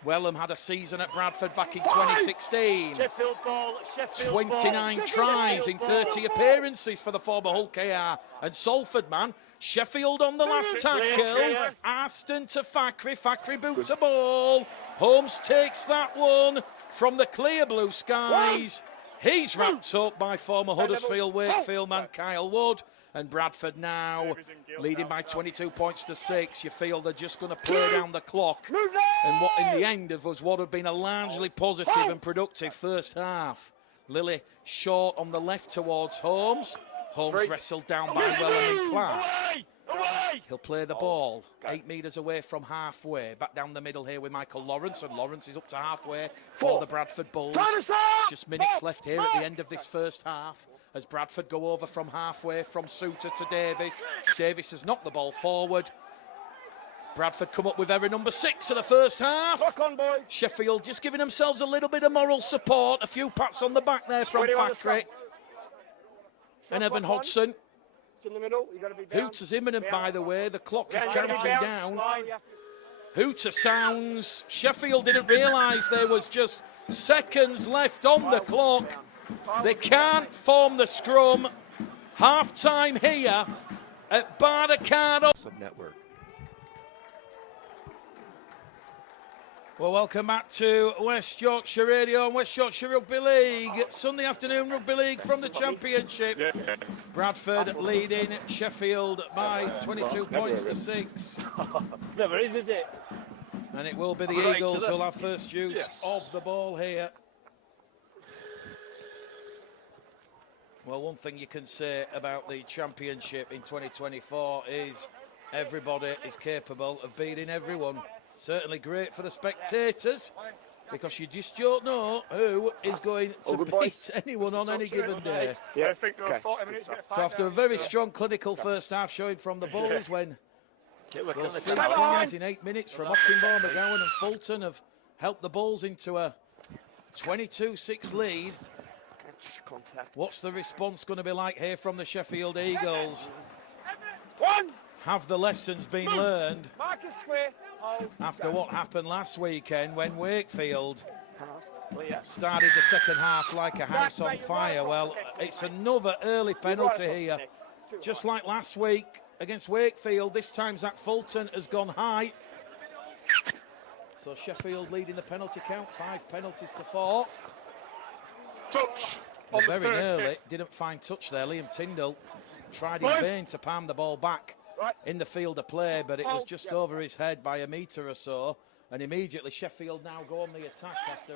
Wellham had a season at Bradford back in 2016. Sheffield ball, Sheffield 29 ball. tries in 30 appearances for the former Hull KR and Salford man. Sheffield on the last tackle. Aston to Fakhri. Fakhri boots a ball. Holmes takes that one from the clear blue skies. He's wrapped up by former Huddersfield Wakefield man Kyle Wood. And Bradford now leading by 22 points to 6. You feel they're just going to play down the clock. And what in the end of was what had been a largely positive and productive first half. Lilly short on the left towards Holmes. Holmes wrestled down by Wellham and Clark. He'll play the ball 8 metres away from halfway. Back down the middle here with Michael Lawrence. And Lawrence is up to halfway for the Bradford Bulls. Just minutes left here at the end of this first half, as Bradford go over from halfway from Suter to Davis. Davis has knocked the ball forward. Bradford come up with error number 6 of the first half. On, boys. Sheffield just giving themselves a little bit of moral support. A few pats on the back there from Fakhri. And Evan Hodgson. It's in the middle. You got to be down. Hooter's imminent, by the way. The clock is counting down. Hooter sounds. Sheffield didn't realise there was just seconds left on the clock. They can't form the scrum. Half time here at Bardacado. Network. Well, welcome back to West Yorkshire Radio and West Yorkshire Rugby League. Sunday afternoon Rugby League from the Championship. Bradford leading Sheffield by 22 points to 6. Never is it? And it will be the Eagles who'll have first use of the ball here. Well, one thing you can say about the Championship in 2024 is everybody is capable of beating everyone. Certainly great for the spectators, because you just don't know who is going to beat anyone on any given day. Yeah, I think there were 40 minutes. So after a very strong clinical first half showing from the Bulls, when those 3 tries in 8 minutes from Ockenbaugh, McGowan and Fulton have helped the Bulls into a 22-6 lead. What's the response going to be like here from the Sheffield Eagles? Have the lessons been learned after what happened last weekend when Wakefield started the second half like a house on fire? Well, it's another early penalty here. Just like last week against Wakefield, this time Zach Fulton has gone high. So Sheffield leading the penalty count, 5 penalties to 4. Touch. Well, very early, didn't find touch there. Liam Tyndall tried in vain to palm the ball back in the field of play, but it was just over his head by a metre or so. And immediately Sheffield now go on the attack after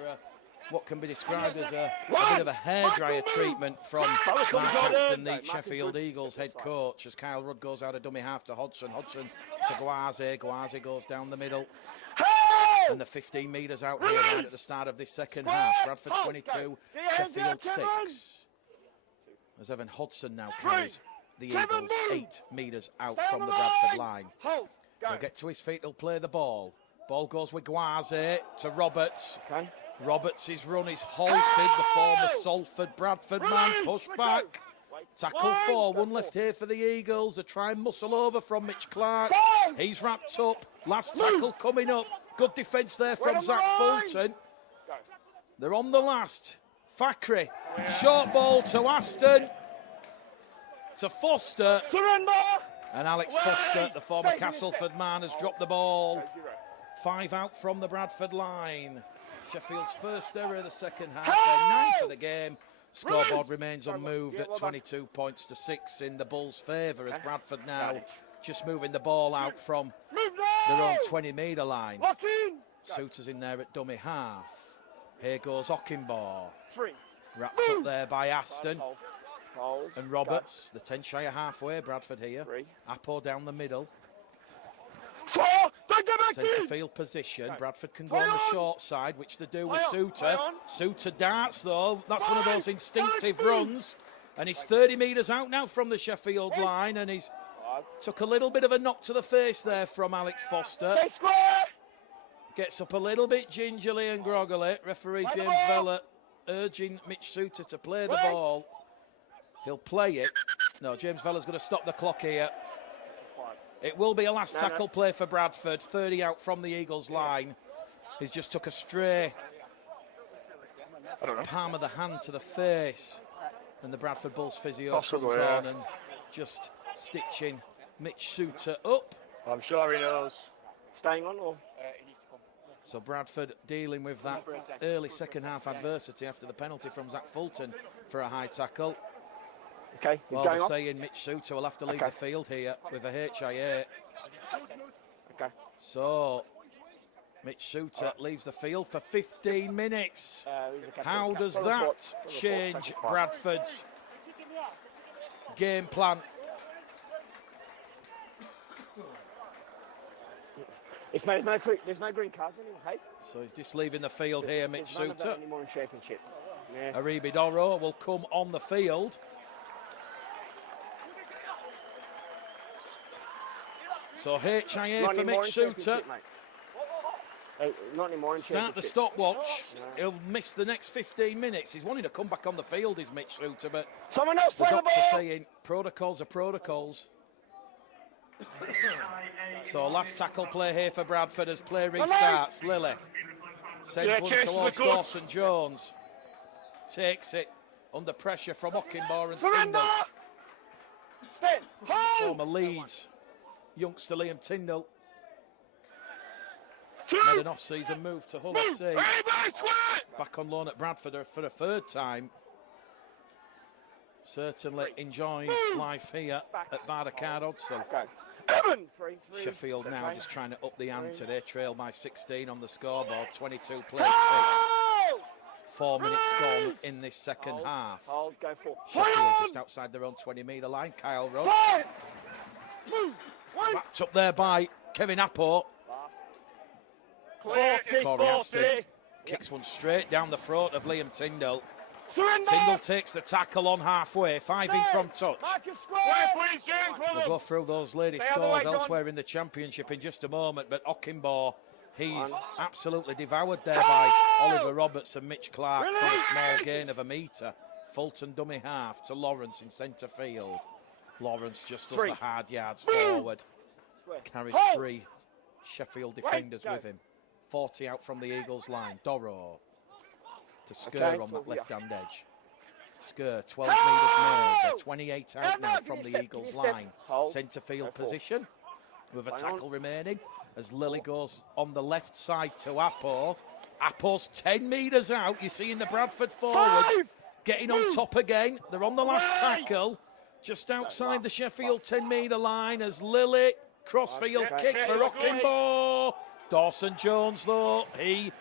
what can be described as a bit of a hairdryer treatment from Mark Aston, the Sheffield Eagles head coach, as Kyle Rudd goes out of dummy half to Hodgson. Hodgson to Guaze. Guaze goes down the middle. And the 15 metres out here right at the start of this second half. Bradford 22, Sheffield 6. As Evan Hodgson now carries the Eagles 8 metres out from the Bradford line. He'll get to his feet, he'll play the ball. Ball goes with Guaze to Roberts. Roberts' run is halted. The former Salford Bradford man pushed back. Tackle 4, 1 left here for the Eagles. A try and muscle over from Mitch Clark. He's wrapped up. Last tackle coming up. Good defence there from Zach Fulton. They're on the last. Fakhri. Short ball to Aston. To Foster. Surrender! And Alex Foster, the former Castleford man, has dropped the ball. 5 out from the Bradford line. Sheffield's first error of the second half. They're 9 for the game. Scoreboard remains unmoved at 22 points to 6 in the Bulls' favour, as Bradford now just moving the ball out from their own 20-metre line. Suter's in there at dummy half. Here goes Ockenbaugh. Wrapped up there by Aston and Roberts. The 10 shy of halfway, Bradford here. Apo down the middle. Centre field position. Bradford can go on the short side, which they do with Suter. Suter darts though. That's one of those instinctive runs. And he's 30 metres out now from the Sheffield line, and he's took a little bit of a knock to the face there from Alex Foster. Gets up a little bit gingerly and groggily. Referee James Vella urging Mitch Suter to play the ball. He'll play it. No, James Vella's going to stop the clock here. It will be a last tackle play for Bradford. 30 out from the Eagles line. He's just took a stray palm of the hand to the face. And the Bradford Bulls physio comes on and just stitching Mitch Suter up. I'm sure he knows. Staying on or he needs to come. So Bradford dealing with that early second half adversity after the penalty from Zach Fulton for a high tackle. Okay, he's well, going off. Saying Mitch Suter will have to leave the field here with a HIA. Okay. So Mitch Suter leaves the field for 15 minutes. How does that change Bradford's game plan? There's no green cards anymore, hey? So he's just leaving the field here, Mitch Suter. There's none of that anymore in Championship. Yeah. Aribi Doro will come on the field. So HIA for Mitch Suter. Not anymore in Start the stopwatch. He'll miss the next 15 minutes. He's wanting to come back on the field, is Mitch Suter, but someone else play the ball. Saying protocols are protocols. So last tackle play here for Bradford as play restarts. Lily sends one towards Dawson Jones. Takes it under pressure from Ockenbaugh and Tyndall. Former Leeds youngster Liam Tyndall. Made an off-season move to Hull FC. Back on loan at Bradford for a third time. Certainly enjoys life here at Barder-Card Odsel. Sheffield now just trying to up the ante. They trail by 16 on the scoreboard. 22 plays 6. 4 minutes gone in this second half. Sheffield just outside their own 20-metre line. Kyle Rudd. Wrapped up there by Kevin Appo. Corey Aston kicks one straight down the throat of Liam Tyndall. Tyndall takes the tackle on halfway, 5 in from touch. We'll go through those lady scores elsewhere in the championship in just a moment, but Ockenbaugh, he's absolutely devoured there by Oliver Roberts and Mitch Clark for a small gain of a metre. Fulton dummy half to Lawrence in centre field. Lawrence just does the hard yards forward. Carries 3 Sheffield defenders with him. 40 out from the Eagles line. Doro to Skur on that left-hand edge. Skur, 12 metres made. They're 28 out now from the Eagles line. Centre field position with a tackle remaining as Lily goes on the left side to Appo. Appo's 10 metres out. You see in the Bradford forwards getting on top again. They're on the last tackle just outside the Sheffield 10-metre line as Lily crossfield kick for Ockenbaugh. Dawson Jones, though, he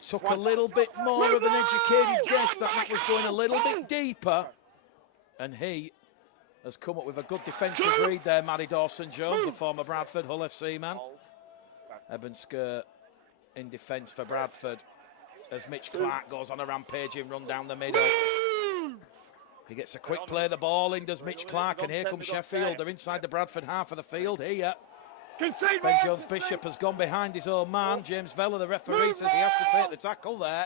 took a little bit more of an educated guess that was going a little bit deeper. And he has come up with a good defensive read there, Matty Dawson Jones, the former Bradford Hull FC man. Eben Skur in defence for Bradford as Mitch Clark goes on a rampaging run down the middle. He gets a quick play the ball in, does Mitch Clark, and here comes Sheffield. They're inside the Bradford half of the field here. Ben Jones-Bishop has gone behind his own man. James Vella, the referee, says he has to take the tackle there.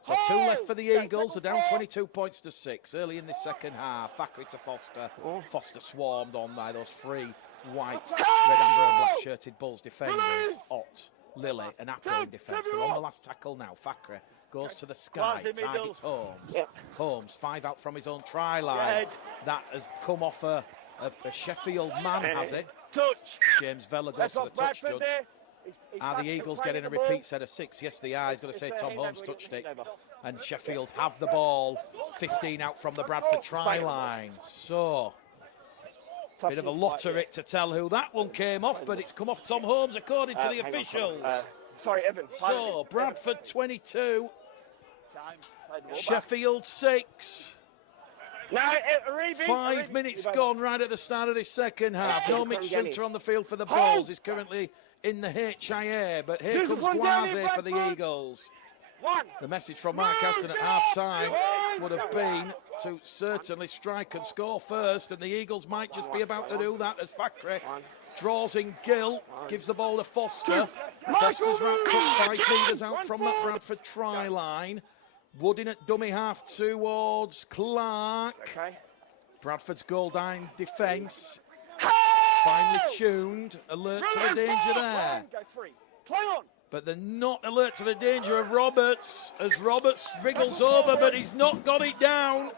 So 2 left for the Eagles. They're down 22 points to 6 early in this second half. Thackeray to Foster. Foster swarmed on by those 3 white, red, amber and black shirted Bulls defenders. Ott, Lily and Apple in defence. They're on the last tackle now. Thackeray goes to the sky, targets Holmes. Holmes, 5 out from his own try line. that has come off a Sheffield man, has it? Touch. James Vella goes to the touch judge. Are the Eagles getting a repeat set of 6? Yes, they are. He's going to say Tom Holmes touched it. And Sheffield have the ball. 15 out from the Bradford try line. So, bit of a lottery to tell who that one came off, but it's come off Tom Holmes according to the officials. Sorry, Evan. So, Bradford 22, Sheffield 6. Now, 5 minutes gone right at the start of this second half. No Mitch Suter on the field for the Bulls. He's currently in the HIA, but here comes Guaze for the Eagles. The message from Mark Aston at half-time would have been to certainly strike and score first, and the Eagles might just be about to do that as Thackeray draws in Gill, gives the ball to Foster. Foster's wrapped up 5 metres out from that Bradford try line. Wood in at dummy half towards Clark. Bradford's goal line defence finely tuned, alert to the danger there. Go free. Play on. But they're not alert to the danger of Roberts, as Roberts wriggles over, but he's not got it down.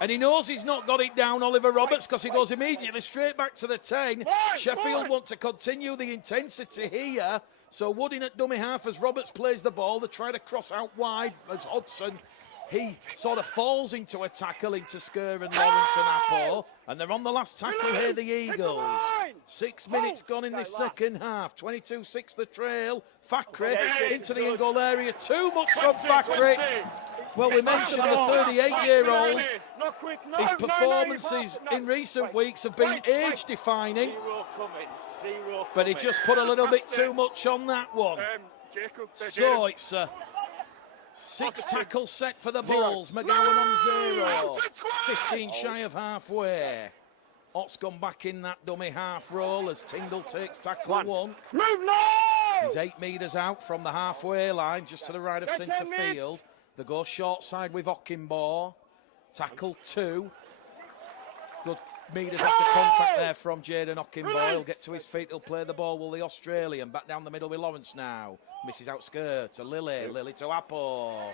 And he knows he's not got it down, Oliver Roberts, because he goes immediately straight back to the 10. Sheffield want to continue the intensity here. So Wooding at dummy half as Roberts plays the ball. They try to cross out wide as Hodgson. He sort of falls into a tackle into Skur and Lawrence and Apple. And they're on the last tackle here, the Eagles. 6 minutes gone in this second half. 22-6 the trail. Fakri into the in-goal area. Too much from Fakri. Well, we mentioned the 38-year-old. His performances in recent weeks have been age-defining. But he just put a little bit too much on that one. So it's a 6 tackle set for the Bulls. McGowan on 0. 15 shy of halfway. Ott's gone back in that dummy half roll as Tyndall takes tackle 1. Move now! He's 8 metres out from the halfway line, just to the right of centre field. They go short side with Ockenbaugh. Tackle 2. Good metres after contact there from Jaden Ockenbaugh. He'll get to his feet, he'll play the ball. Will the Australian back down the middle with Lawrence now. Misses outskirt to Lily. Lily to Apple.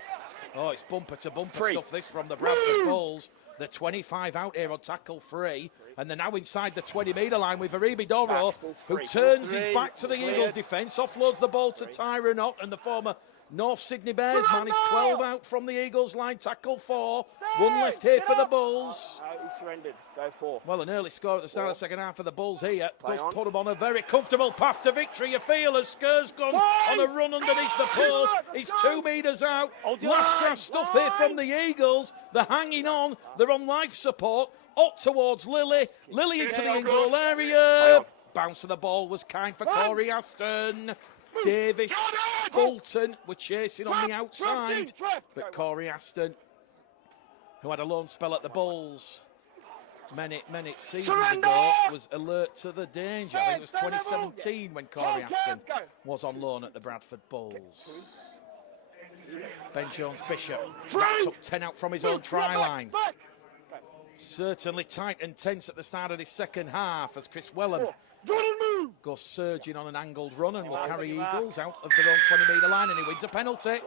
Oh, it's bumper to bumper stuff this from the Bradford Bulls. The 25 out here on tackle 3. And they're now inside the 20-metre line with Aribi Doro, who turns his back to the Eagles' defence, offloads the ball to Tyron Ott, and the former North Sydney Bears man is 12 out from the Eagles line, tackle 4. 1 left here for the Bulls. He surrendered. Go 4. Well, an early score at the start of the second half for the Bulls here does put them on a very comfortable path to victory. You feel as Skur's gone on a run underneath the post. He's 2 metres out. Last grass stuff here from the Eagles. They're hanging on. They're on life support. Ott towards Lily. Lily into the in-goal area. Bounce of the ball was kind for Corey Aston. Davis, Bolton were chasing on the outside, but Corey Aston, who had a lone spell at the Bulls many seasons ago, was alert to the danger. I think it was 2017 when Corey Aston was on loan at the Bradford Bulls. Ben Jones-Bishop took 10 out from his own try line. Certainly tight and tense at the start of this second half as Chris Wellham goes surging on an angled run and will carry Eagles out of their own 20-metre line, and he wins a penalty.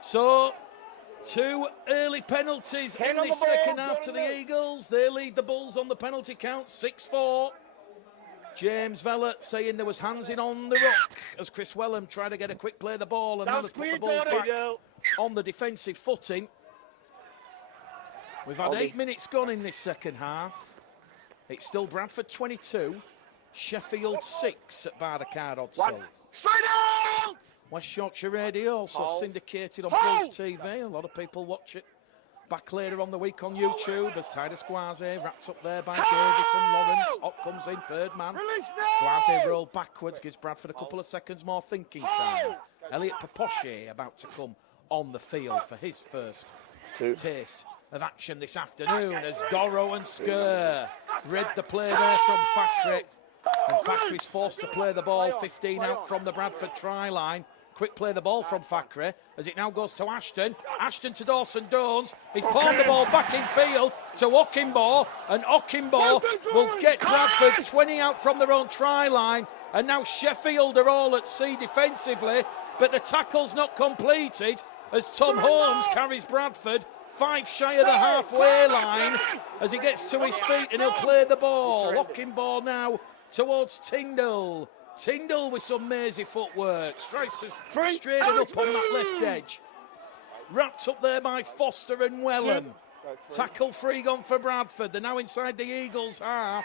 So, 2 early penalties in the second half to the Eagles. They lead the Bulls on the penalty count, 6-4. James Vella saying there was hands in on the rock as Chris Wellham tried to get a quick play of the ball and then has put the ball back on the defensive footing. We've had 8 minutes gone in this second half. It's still Bradford 22, Sheffield 6 at Bardercard Odsall. Straight out! West Yorkshire Radio also syndicated on Bulls TV. A lot of people watch it back later on the week on YouTube as Titus Guaze wrapped up there by Davis and Lawrence. Ott comes in, third man. Guaze rolled backwards, gives Bradford a couple of seconds more thinking time. Elliot Paposhe about to come on the field for his first taste of action this afternoon as Doro and Skur read the play there from Fakri. And Fakri's forced to play the ball 15 out from the Bradford try line. Quick play the ball from Fakri as it now goes to Ashton. Ashton to Dawson-Jones. He's pawned the ball back in field to Ockenbaugh, and Ockenbaugh will get Bradford 20 out from their own try line. And now Sheffield are all at sea defensively, but the tackle's not completed as Tom Holmes carries Bradford 5 shy of the halfway line as he gets to his feet and he'll play the ball. Ockenbaugh now towards Tyndall. Tyndall with some mazy footwork. Tries to straighten up on that left edge. Wrapped up there by Foster and Wellham. Tackle 3 gone for Bradford. They're now inside the Eagles' half.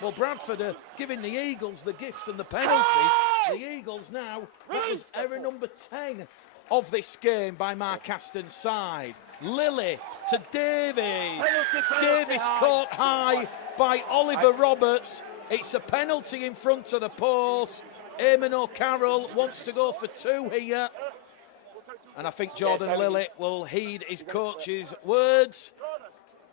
Well, Bradford are giving the Eagles the gifts and the penalties. The Eagles now, that was error number 10 of this game by Mark Aston's side. Lily to Davies. Davies caught high by Oliver Roberts. It's a penalty in front of the post. Eamon O'Carroll wants to go for 2 here. And I think Jordan Lily will heed his coach's words.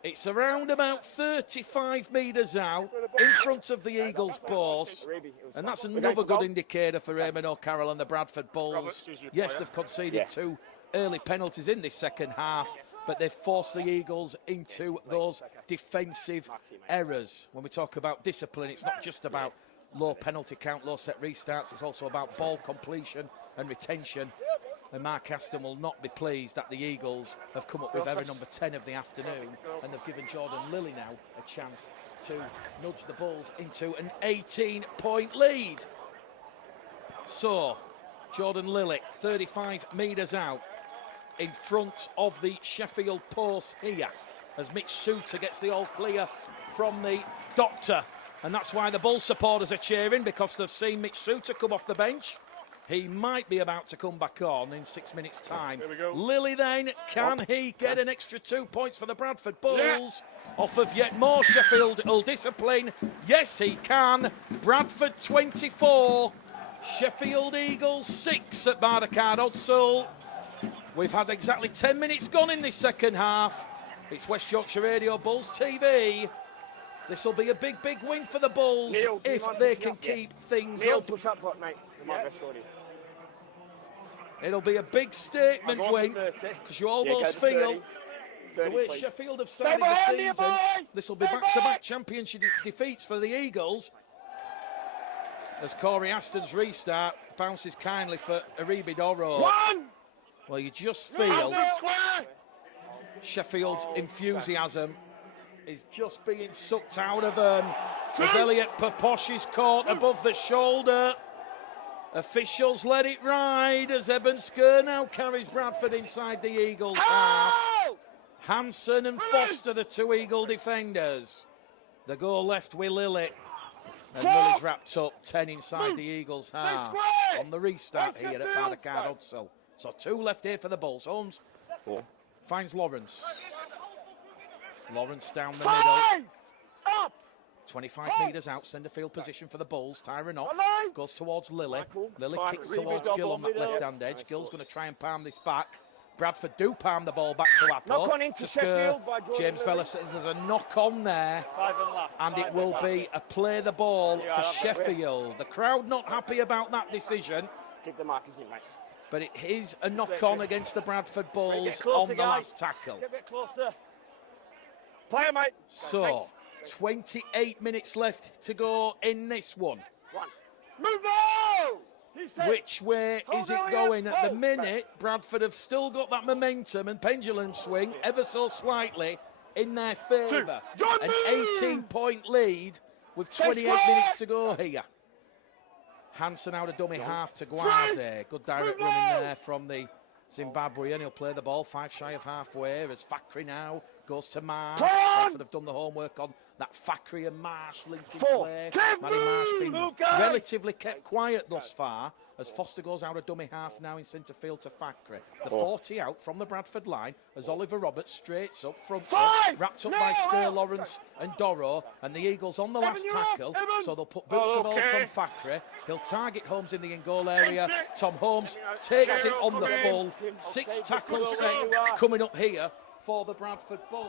It's around about 35 metres out in front of the Eagles' post. And that's another good indicator for Eamon O'Carroll and the Bradford Bulls. Yes, they've conceded 2 early penalties in this second half, but they've forced the Eagles into those defensive errors. When we talk about discipline, it's not just about low penalty count, low set restarts, it's also about ball completion and retention. And Mark Aston will not be pleased that the Eagles have come up with error number 10 of the afternoon, and they've given Jordan Lilly now a chance to nudge the Bulls into an 18-point lead. So, Jordan Lilly, 35 metres out, in front of the Sheffield post here, as Mitch Suter gets the all clear from the doctor. And that's why the Bulls supporters are cheering, because they've seen Mitch Suter come off the bench. He might be about to come back on in 6 minutes' time. Lilly then, can he get an extra 2 points for the Bradford Bulls off of yet more Sheffield discipline? Yes, he can. Bradford 24, Sheffield Eagles 6 at Barnacard Odsall. We've had exactly 10 minutes gone in this second half. It's West Yorkshire Radio Bulls TV. This will be a big, big win for the Bulls if they can keep things up. Push up, mate. It'll be a big statement win, because you almost feel the way Sheffield have started the season, this will be back-to-back championship defeats for the Eagles. As Corey Aston's restart bounces kindly for Aribi Doro. Well, you just feel Sheffield's enthusiasm is just being sucked out of them. As Elliot Paposh is caught above the shoulder. Officials let it ride as Eben Sker now carries Bradford inside the Eagles' half. Hansen and Foster, the two Eagle defenders. The goal left with Lilly. And Lily's wrapped up 10 inside the Eagles' half on the restart here at Barnacard Odsall. So 2 left here for the Bulls. Holmes finds Lawrence. Lawrence down the middle. 25 metres out, centre field position for the Bulls. Tyron Ott goes towards Lilly. Lilly kicks towards Gill on that left-hand edge. Gill's going to try and palm this back. Bradford do palm the ball back to Apple. To Sker. James Vella says there's a knock-on there. And it will be a play the ball for Sheffield. The crowd not happy about that decision. Keep the markers in, mate. But it is a knock-on against the Bradford Bulls on the last tackle. Get a bit closer. Play, mate. So, 28 minutes left to go in this one. Move on! Which way is it going? At the minute, Bradford have still got that momentum and pendulum swing ever so slightly in their favour. An 18-point lead with 28 minutes to go here. Hansen out of dummy half to Gwaze. Good direct running there from the Zimbabwean. He'll play the ball 5 shy of halfway as Fakri now goes to Marsh. Bradford have done the homework on that Fakri and Marsh linking play. Matty Marsh been relatively kept quiet thus far as Foster goes out of dummy half now in centre field to Fakri. The 40 out from the Bradford line as Oliver Roberts straights up front, wrapped up by Sker, Lawrence and Doro, and the Eagles on the last tackle, so they'll put boot to ball from Fakri. He'll target Holmes in the in-goal area. Tom Holmes takes it on the full. 6 tackles set coming up here for the Bradford Bulls.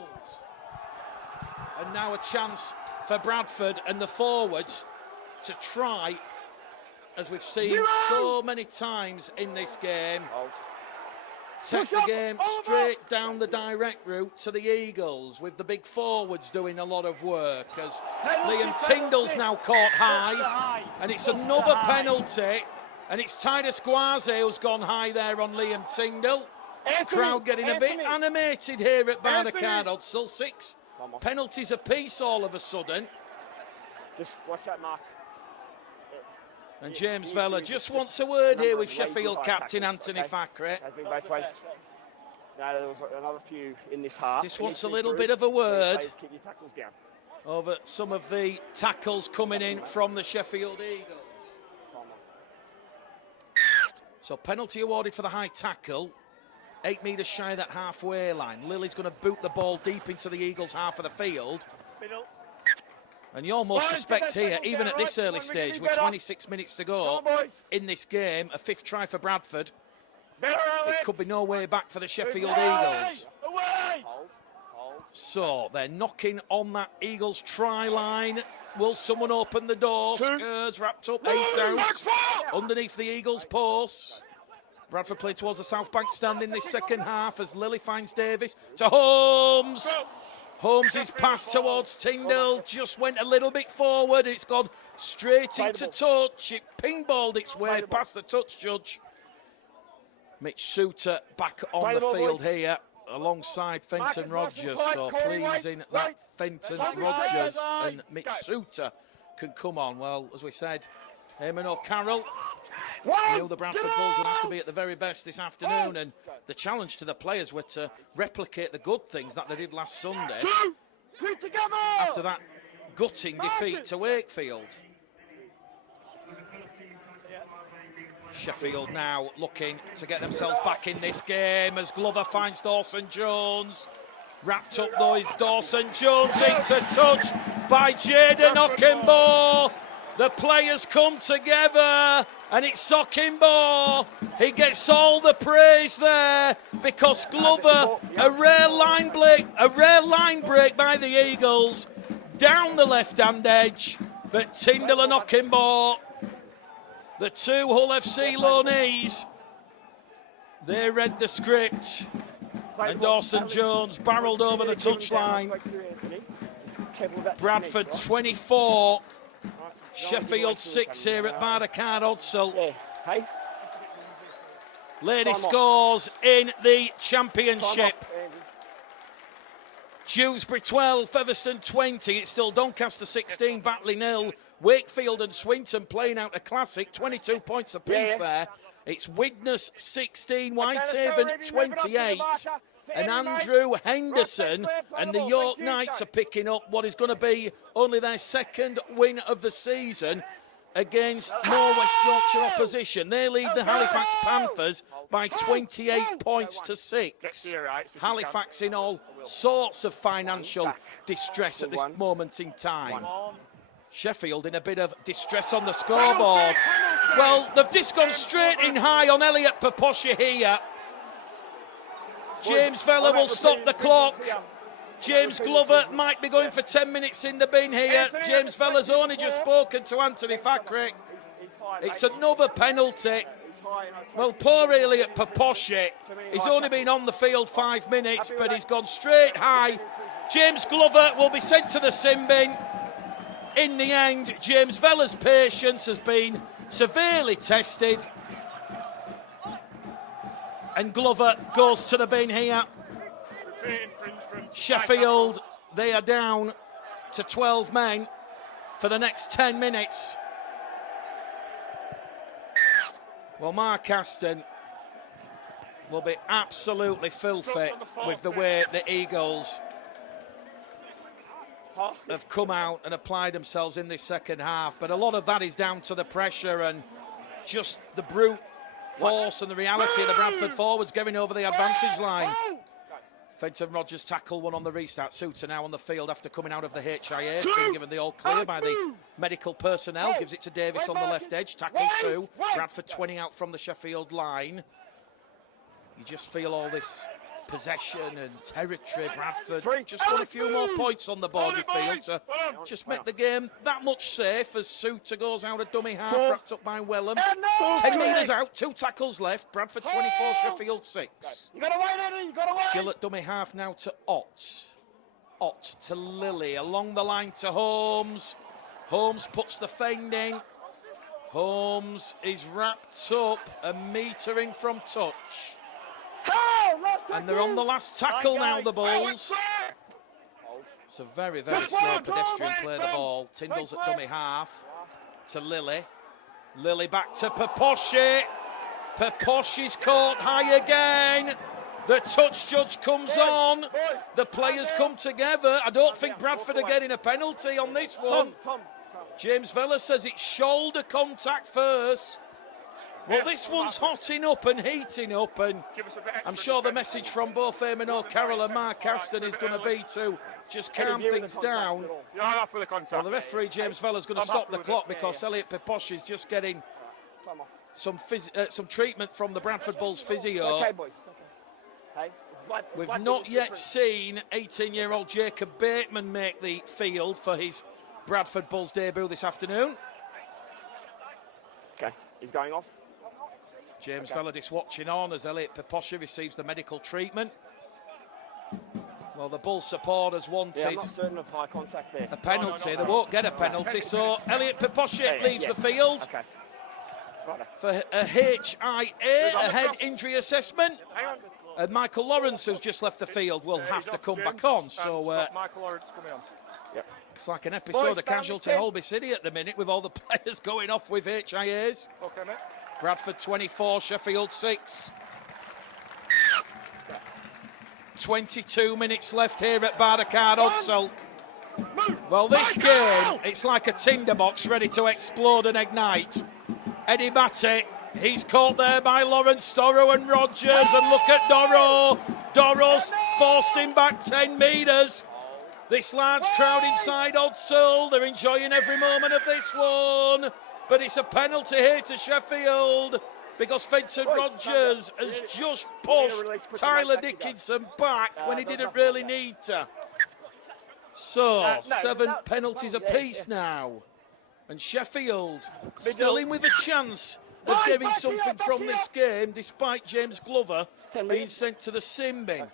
And now a chance for Bradford and the forwards to try, as we've seen so many times in this game, take the game straight down the direct route to the Eagles, with the big forwards doing a lot of work, as Liam Tyndall's now caught high, and it's another penalty, and it's Titus Gwaze who's gone high there on Liam Tyndall. Crowd getting a bit animated here at Barnacard Odsall. 6 penalties apiece all of a sudden. Just watch that mark. And James Vella just wants a word here with Sheffield captain Anthony Fakri. Has been both ways. Now there was another few in this half. Just wants a little bit of a word keep your tackles down over some of the tackles coming in from the Sheffield Eagles. So penalty awarded for the high tackle. 8 metres shy of that halfway line. Lily's going to boot the ball deep into the Eagles' half of the field. And you almost suspect here, even at this early stage, with 26 minutes to go in this game, a 5th try for Bradford, it could be no way back for the Sheffield Eagles. So they're knocking on that Eagles try line. Will someone open the door? Skers wrapped up 8 out underneath the Eagles' posts. Bradford play towards the South Bank stand in this second half as Lily finds Davis to Holmes. Holmes' pass towards Tyndall just went a little bit forward. It's gone straight into touch. It ping-balled its way past the touch judge. Mitch Suter back on the field here alongside Fenton Rogers. So pleasing that Fenton Rogers and Mitch Suter can come on. Well, as we said, Eamon O'Carroll knew the Bradford Bulls would have to be at the very best this afternoon, and the challenge to the players were to replicate the good things that they did last Sunday after that gutting defeat to Wakefield. Sheffield now looking to get themselves back in this game as Glover finds Dawson Jones. Wrapped up though is Dawson Jones into touch by Jaden Okimbo. The players come together and it's Okimbo. He gets all the praise there because Glover, a rare line break by the Eagles down the left-hand edge. But Tyndall and Okimbo, the two Hull FC loanees, they read the script. And Dawson Jones barrelled over the touchline. Bradford 24, Sheffield 6 here at Barnacard Odsel. Lady scores in the championship. Dewsbury 12, Featherstone 20. It's still Doncaster 16, Batley 0. Wakefield and Swinton playing out a classic, 22 points apiece there. It's Widnes 16, Whitehaven 28. And Andrew Henderson and the York Knights are picking up what is going to be only their second win of the season against more West Yorkshire opposition. They lead the Halifax Panthers by 28 points to 6. Halifax in all sorts of financial distress at this moment in time. Sheffield in a bit of distress on the scoreboard. Well, they've just gone straight in high on Elliot Paposha here. James Vella will stop the clock. James Glover might be going for 10 minutes in the bin here. James Vella's only just spoken to Anthony Fakhri. It's another penalty. Well, poor Elliot Paposha. He's only been on the field 5 minutes, but he's gone straight high. James Glover will be sent to the sin bin. In the end, James Vella's patience has been severely tested. And Glover goes to the bin here. Sheffield, they are down to 12 men for the next 10 minutes. Well, Mark Aston will be absolutely filthy with the way the Eagles have come out and applied themselves in this second half. But a lot of that is down to the pressure and just the brute force and the reality of the Bradford forwards getting over the advantage line. Fenton Rogers tackle one on the restart. Suter now on the field after coming out of the HIA, being given the all clear by the medical personnel. Gives it to Davis on the left edge. Tackle 2. Bradford 20 out from the Sheffield line. You just feel all this possession and territory. Bradford just want a few more points on the board, you feel, to just make the game that much safe as Suter goes out a dummy half, wrapped up by Wellham. 10 metres out, 2 tackles left. Bradford 24, Sheffield 6. Gill at dummy half now to Ott. Ott to Lilly, along the line to Holmes. Holmes puts the fend in. Holmes is wrapped up a metre in from touch. And they're on the last tackle now, the Bulls. It's a very, very slow pedestrian play, the ball. Tyndall's at dummy half to Lilly. Lilly back to Paposha. Paposha's caught high again. The touch judge comes on. The players come together. I don't think Bradford are getting a penalty on this one. James Vella says it's shoulder contact first. Well, this one's hotting up and heating up, and I'm sure the message from both Eamon O'Carroll and Mark Aston is going to be to just calm things down. Well, the referee, James Vella's going to stop the clock because Elliot Paposh is just getting some treatment from the Bradford Bulls physio. We've not yet seen 18-year-old Jacob Bateman make the field for his Bradford Bulls debut this afternoon. Okay, he's going off. James Veladis watching on as Elliot Peposha receives the medical treatment. Well, the Bull supporters wanted I'm not certain of high contact there. a penalty. They won't get a penalty, so Elliot Peposha leaves the field for a HIA, a head injury assessment. And Michael Lawrence, who's just left the field, will have to come back on. So Michael Lawrence coming on. it's like an episode of Casualty Holby City at the minute, with all the players going off with HIAs. Okay, mate. Bradford 24, Sheffield 6. 22 minutes left here at Baracard Odsal. Well, this game, it's like a tinderbox ready to explode and ignite. Eddie Batty, he's caught there by Lawrence, Dorrow and Rogers, and look at Dorrow. Dorrow's forced him back 10 metres. This large crowd inside Odsal, they're enjoying every moment of this one. But it's a penalty here to Sheffield, because Fenton Rogers has just pushed Tyler Dickinson back when he didn't really need to. So, 7 penalties apiece now. And Sheffield still in with a chance of getting something from this game, despite James Glover being sent to the sin bin.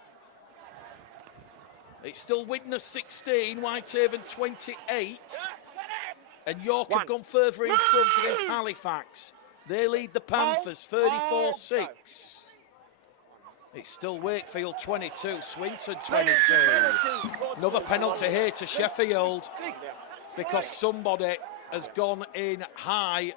It's still Widnes 16, Whitehaven 28. And York have gone further in front against Halifax. They lead the Panthers 34-6. It's still Wakefield 22, Swinton 22. Another penalty here to Sheffield, because somebody has gone in high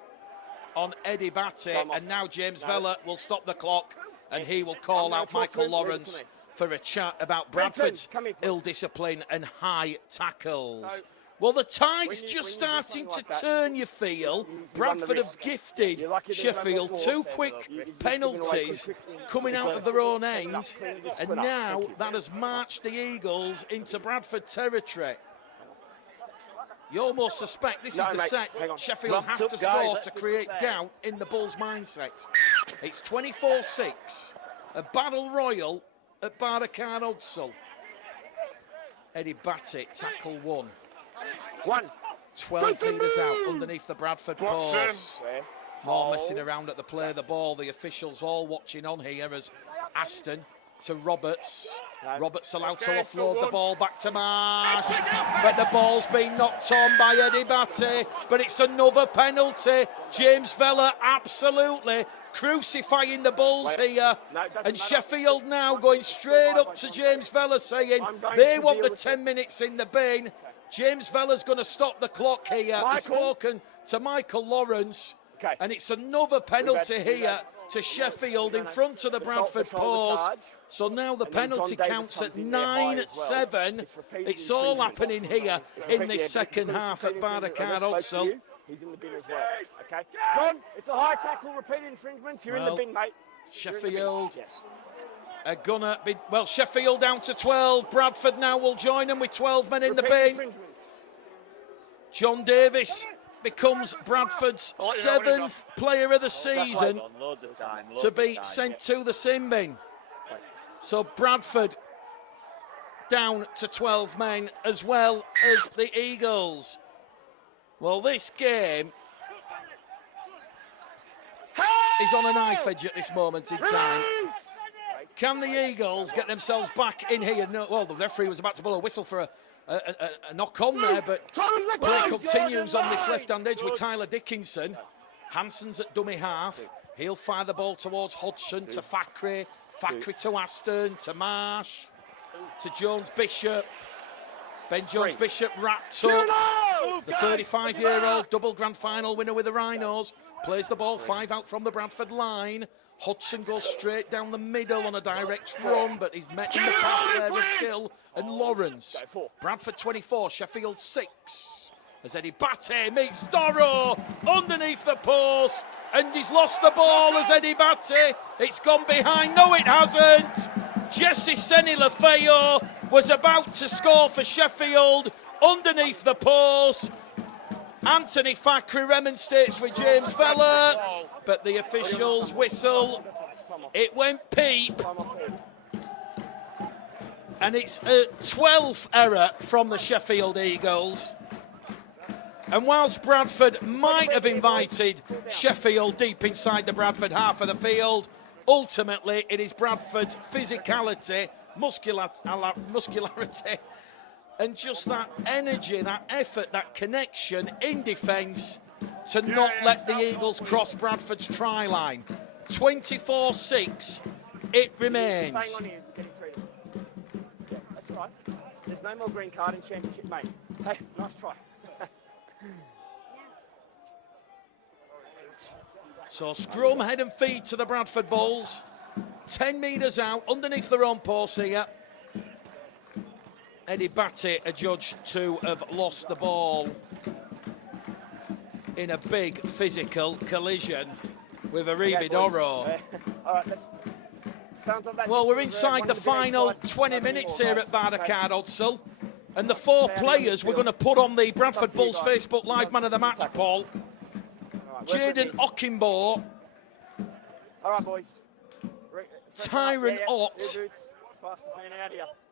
on Eddie Batty, and now James Vella will stop the clock and he will call out Michael Lawrence for a chat about Bradford's ill discipline and high tackles. Well, the tide's just starting to turn, you feel. Bradford have gifted Sheffield 2 quick penalties coming out of their own end, and now that has marched the Eagles into Bradford territory. You almost suspect this is the set Sheffield have to score to create doubt in the Bulls' mindset. It's 24-6, a battle royal at Baracard Odsal. Eddie Batty, tackle 1. 12 metres out underneath the Bradford post. More messing around at the play of the ball. The officials all watching on here as Aston to Roberts. Roberts allowed to offload the ball back to Marsh. But the ball's been knocked on by Eddie Batty. But it's another penalty. James Vella absolutely crucifying the Bulls here. And Sheffield now going straight up to James Vella saying they want the 10 minutes in the bin. James Vella's going to stop the clock here. He's spoken to Michael Lawrence. And it's another penalty here to Sheffield in front of the Bradford post. So now the penalty counts at 9-7. It's all happening here in this second half at Baracard Odsal. He's in the bin as well. Okay, John, it's a high tackle, repeat infringements. You're in the bin, mate. Sheffield are gonna be, well, Sheffield down to 12. Bradford now will join them with 12 men in the bin. John Davis becomes Bradford's 7th player of the season to be sent to the sin bin. So Bradford down to 12 men as well as the Eagles. Well, this game is on a knife edge at this moment in time. Can the Eagles get themselves back in here? No, well, the referee was about to blow a whistle for a knock on there, but play continues on this left-hand edge with Tyler Dickinson. Hanson's at dummy half. He'll fire the ball towards Hodgson, to Fakhri. Fakhri to Aston, to Marsh, to Jones-Bishop. Ben Jones-Bishop wrapped up. The 35-year-old double grand final winner with the Rhinos plays the ball 5 out from the Bradford line. Hodgson goes straight down the middle on a direct run, but he's met in the path there with Gill and Lawrence. Bradford 24, Sheffield 6. As Eddie Batty meets Dorrow underneath the post, and he's lost the ball as Eddie Batty. It's gone behind. No, it hasn't. Jesse Seni-Lafayette was about to score for Sheffield underneath the post. Anthony Fakhri remonstrates for James Vella, but the officials whistle. It went peep. And it's a 12th error from the Sheffield Eagles. And whilst Bradford might have invited Sheffield deep inside the Bradford half of the field, ultimately it is Bradford's physicality, muscularity, and just that energy, that effort, that connection in defence to not let the Eagles cross Bradford's try line. 24-6, it remains. Staying on here, getting treated. Yeah, that's all right. There's no more green card in championship, mate. Hey, nice try. So scrum, head and feet to the Bradford Bulls. 10 metres out, underneath their own post here. Eddie Batty adjudged to have lost the ball in a big physical collision with Aribi Doro. All right, let's... Well, we're inside the final 20 minutes here at Bardercard, Odsel. And the 4 players we're going to put on the Bradford Bulls Facebook Live Man of the Match poll. Jaden Okimbo. All right, boys. Tyron Ott.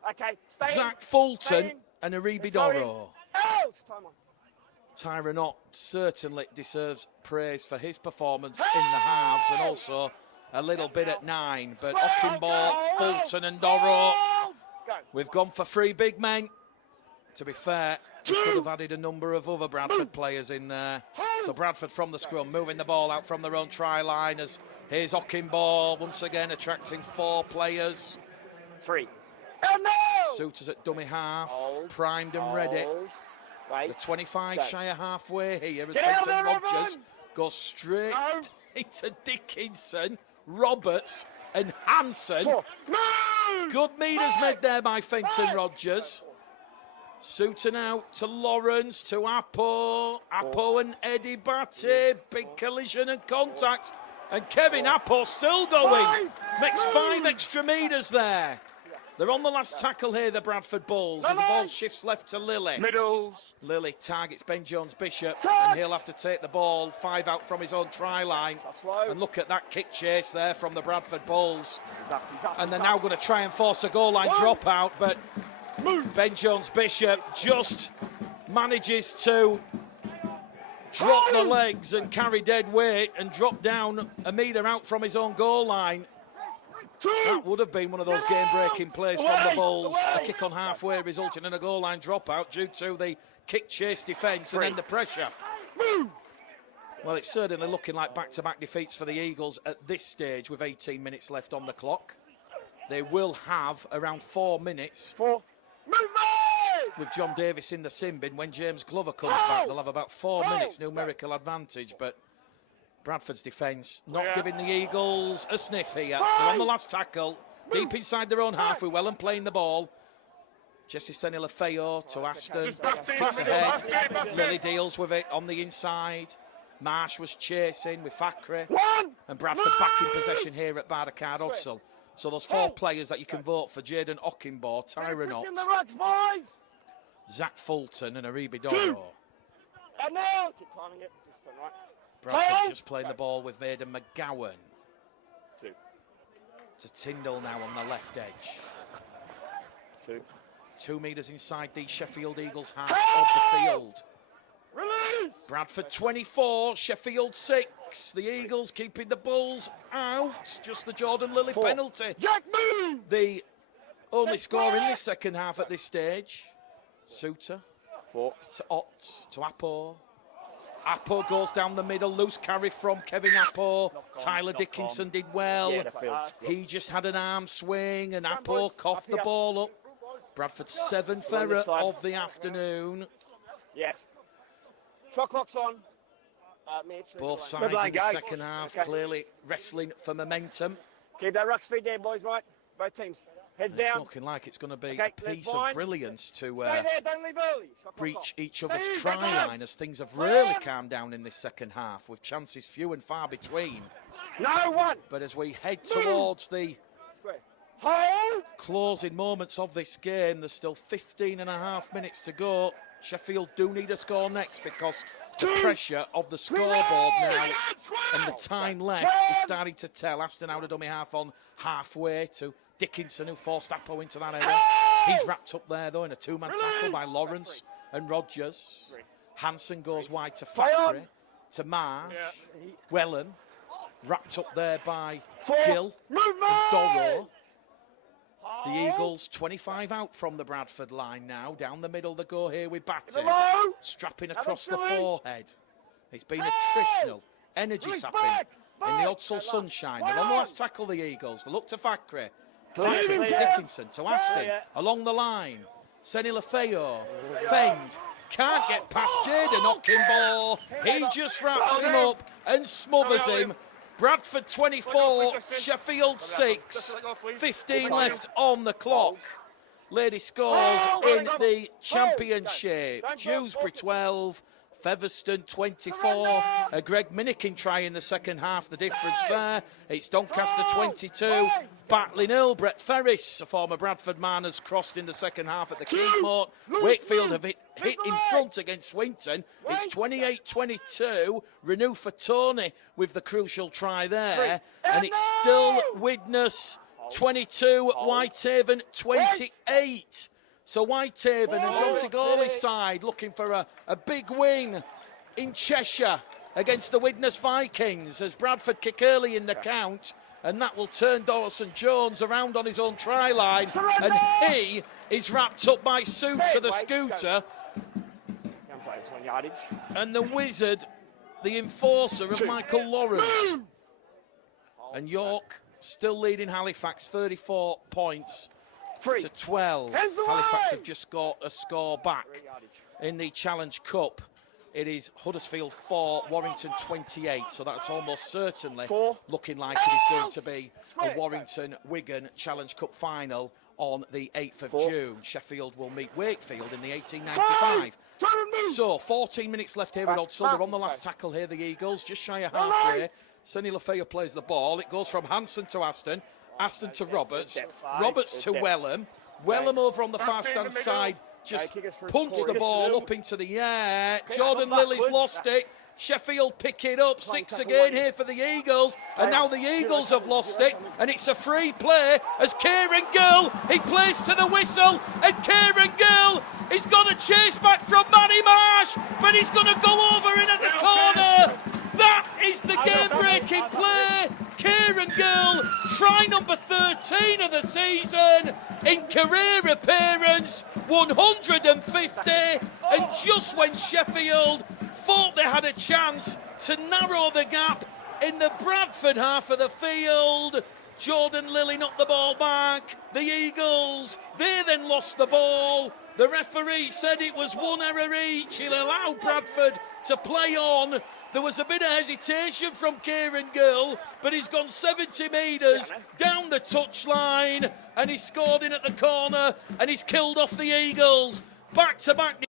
Okay, Zach Fulton and Aribi Doro. Tyron Ott certainly deserves praise for his performance in the halves and also a little bit at 9. But Okimbo, Fulton and Doro, we've gone for 3 big men. To be fair, we could have added a number of other Bradford players in there. So Bradford from the scrum, moving the ball out from their own try line as here's Okimbo once again attracting 4 players. 3. Oh, no! Suitors at dummy half, primed and ready. The 25 shy of halfway here as Fenton Rogers goes straight into Dickinson, Roberts and Hanson. Good meters made there by Fenton Rogers. Suitor now to Lawrence, to Apo and Eddie Batty. Big collision and contact. And Kevin Apo still going. Makes 5 extra metres there. They're on the last tackle here, the Bradford Bulls. And the ball shifts left to Lilly. Middles. Lilly targets Ben Jones-Bishop. And he'll have to take the ball 5 out from his own try line. And look at that kick chase there from the Bradford Bulls. And they're now going to try and force a goal line dropout. But Ben Jones-Bishop just manages to drop the legs and carry dead weight and drop down a metre out from his own goal line. That would have been one of those game-breaking plays from the Bulls. A kick on halfway resulting in a goal line dropout due to the kick chase defence and then the pressure. Well, it's certainly looking like back-to-back defeats for the Eagles at this stage with 18 minutes left on the clock. They will have around 4 minutes with John Davis in the sin bin. When James Glover comes back, they'll have about 4 minutes numerical advantage, but Bradford's defence not giving the Eagles a sniff here. They're on the last tackle, deep inside their own half with Wellen playing the ball. Jesse Senilafeo to Ashton, kicks ahead, Lilly deals with it on the inside. Marsh was chasing with Fakri, and Bradford back in possession here at Bardercard Odsel. So those 4 players that you can vote for: Jaden Okimbo, Tyron Ott, Zach Fulton and Aribi Doro. Bradford just playing the ball with Vaden McGowan. To Tyndall now on the left edge. 2 metres inside the Sheffield Eagles half of the field. Bradford 24, Sheffield 6. The Eagles keeping the Bulls out. Just the Jordan Lilly penalty. The only score in this second half at this stage. Suitor to Ott, to Apo. Apo goes down the middle, loose carry from Kevin Apo. Tyler Dickinson did well. He just had an arm swing and Apo coughed the ball up. Bradford's 7th error of the afternoon. Shot clock's on. Both sides in the second half clearly wrestling for momentum. Keep that ruck speed there, boys, right? Both teams. Heads down. It's looking like it's going to be a piece of brilliance to breach each other's try line as things have really calmed down in this second half with chances few and far between. But as we head towards the closing moments of this game, there's still 15 and a half minutes to go. Sheffield do need a score next because the pressure of the scoreboard now and the time left is starting to tell. Aston out of dummy half on halfway to Dickinson, who forced Apo into that error. He's wrapped up there though in a 2-man tackle by Lawrence and Rogers. Hansen goes wide to Factory, to Marsh, Wellham, wrapped up there by Gill and Dorrow. The Eagles 25 out from the Bradford line now. Down the middle they go here with Batty. Strapping across the forehead. It's been attritional, energy sapping in the Odsall sunshine. They're on the last tackle, the Eagles. They look to Factory. Factory to Dickinson, to Aston. Along the line. Seni Lefeo. Fend. Can't get past Jada, knocking ball. He just wraps him up and smothers him. Bradford 24, Sheffield 6, 15 left on the clock. Lady scores in the championship. Dewsbury 12, Featherstone 24. Greg Minikin try in the second half, the difference there. It's Doncaster 22, Batley 0. Brett Ferris, a former Bradford man, has crossed in the second half at the Keithmore. Wakefield have hit in front against Swinton. It's 28-22. Renew for Tony with the crucial try there. And it's still Widnes 22, Whitehaven 28. So Whitehaven and John Tigoli's side looking for a big win in Cheshire against the Widnes Vikings as Bradford kick early in the count, and that will turn Dawson Jones around on his own try line, and he is wrapped up by Sue to the scooter. And the wizard, the enforcer of Michael Lawrence. And York still leading Halifax 34 points to 12. Halifax have just got a score back in the Challenge Cup. It is Huddersfield 4, Warrington 28. So that's almost certainly looking like it is going to be a Warrington-Wigan Challenge Cup final on the 8th of June. Sheffield will meet Wakefield in the 1895. So 14 minutes left here at Odsall. They're on the last tackle here, the Eagles, just shy of halfway. Seni Lefeo plays the ball. It goes from Hansen to Aston. Aston to Roberts. Roberts to Wellham. Wellham over on the far-stand side. Just punts the ball up into the air. Jordan Lilly's lost it. Sheffield pick it up. 6 again here for the Eagles. And now the Eagles have lost it. And it's a free play as Kieran Gill, he plays to the whistle. And Kieran Gill, he's got a chase back from Manny Marsh. But he's going to go over in at the corner. That is the game-breaking play. Kieran Gill, try number 13 of the season in career appearance, 150. And just when Sheffield thought they had a chance to narrow the gap in the Bradford half of the field, Jordan Lilly knocked the ball back. The Eagles, they then lost the ball. The referee said it was one error each. He'll allow Bradford to play on. There was a bit of hesitation from Kieran Gill, but he's gone 70 metres down the touchline and he's scored in at the corner and he's killed off the Eagles. Back-to-back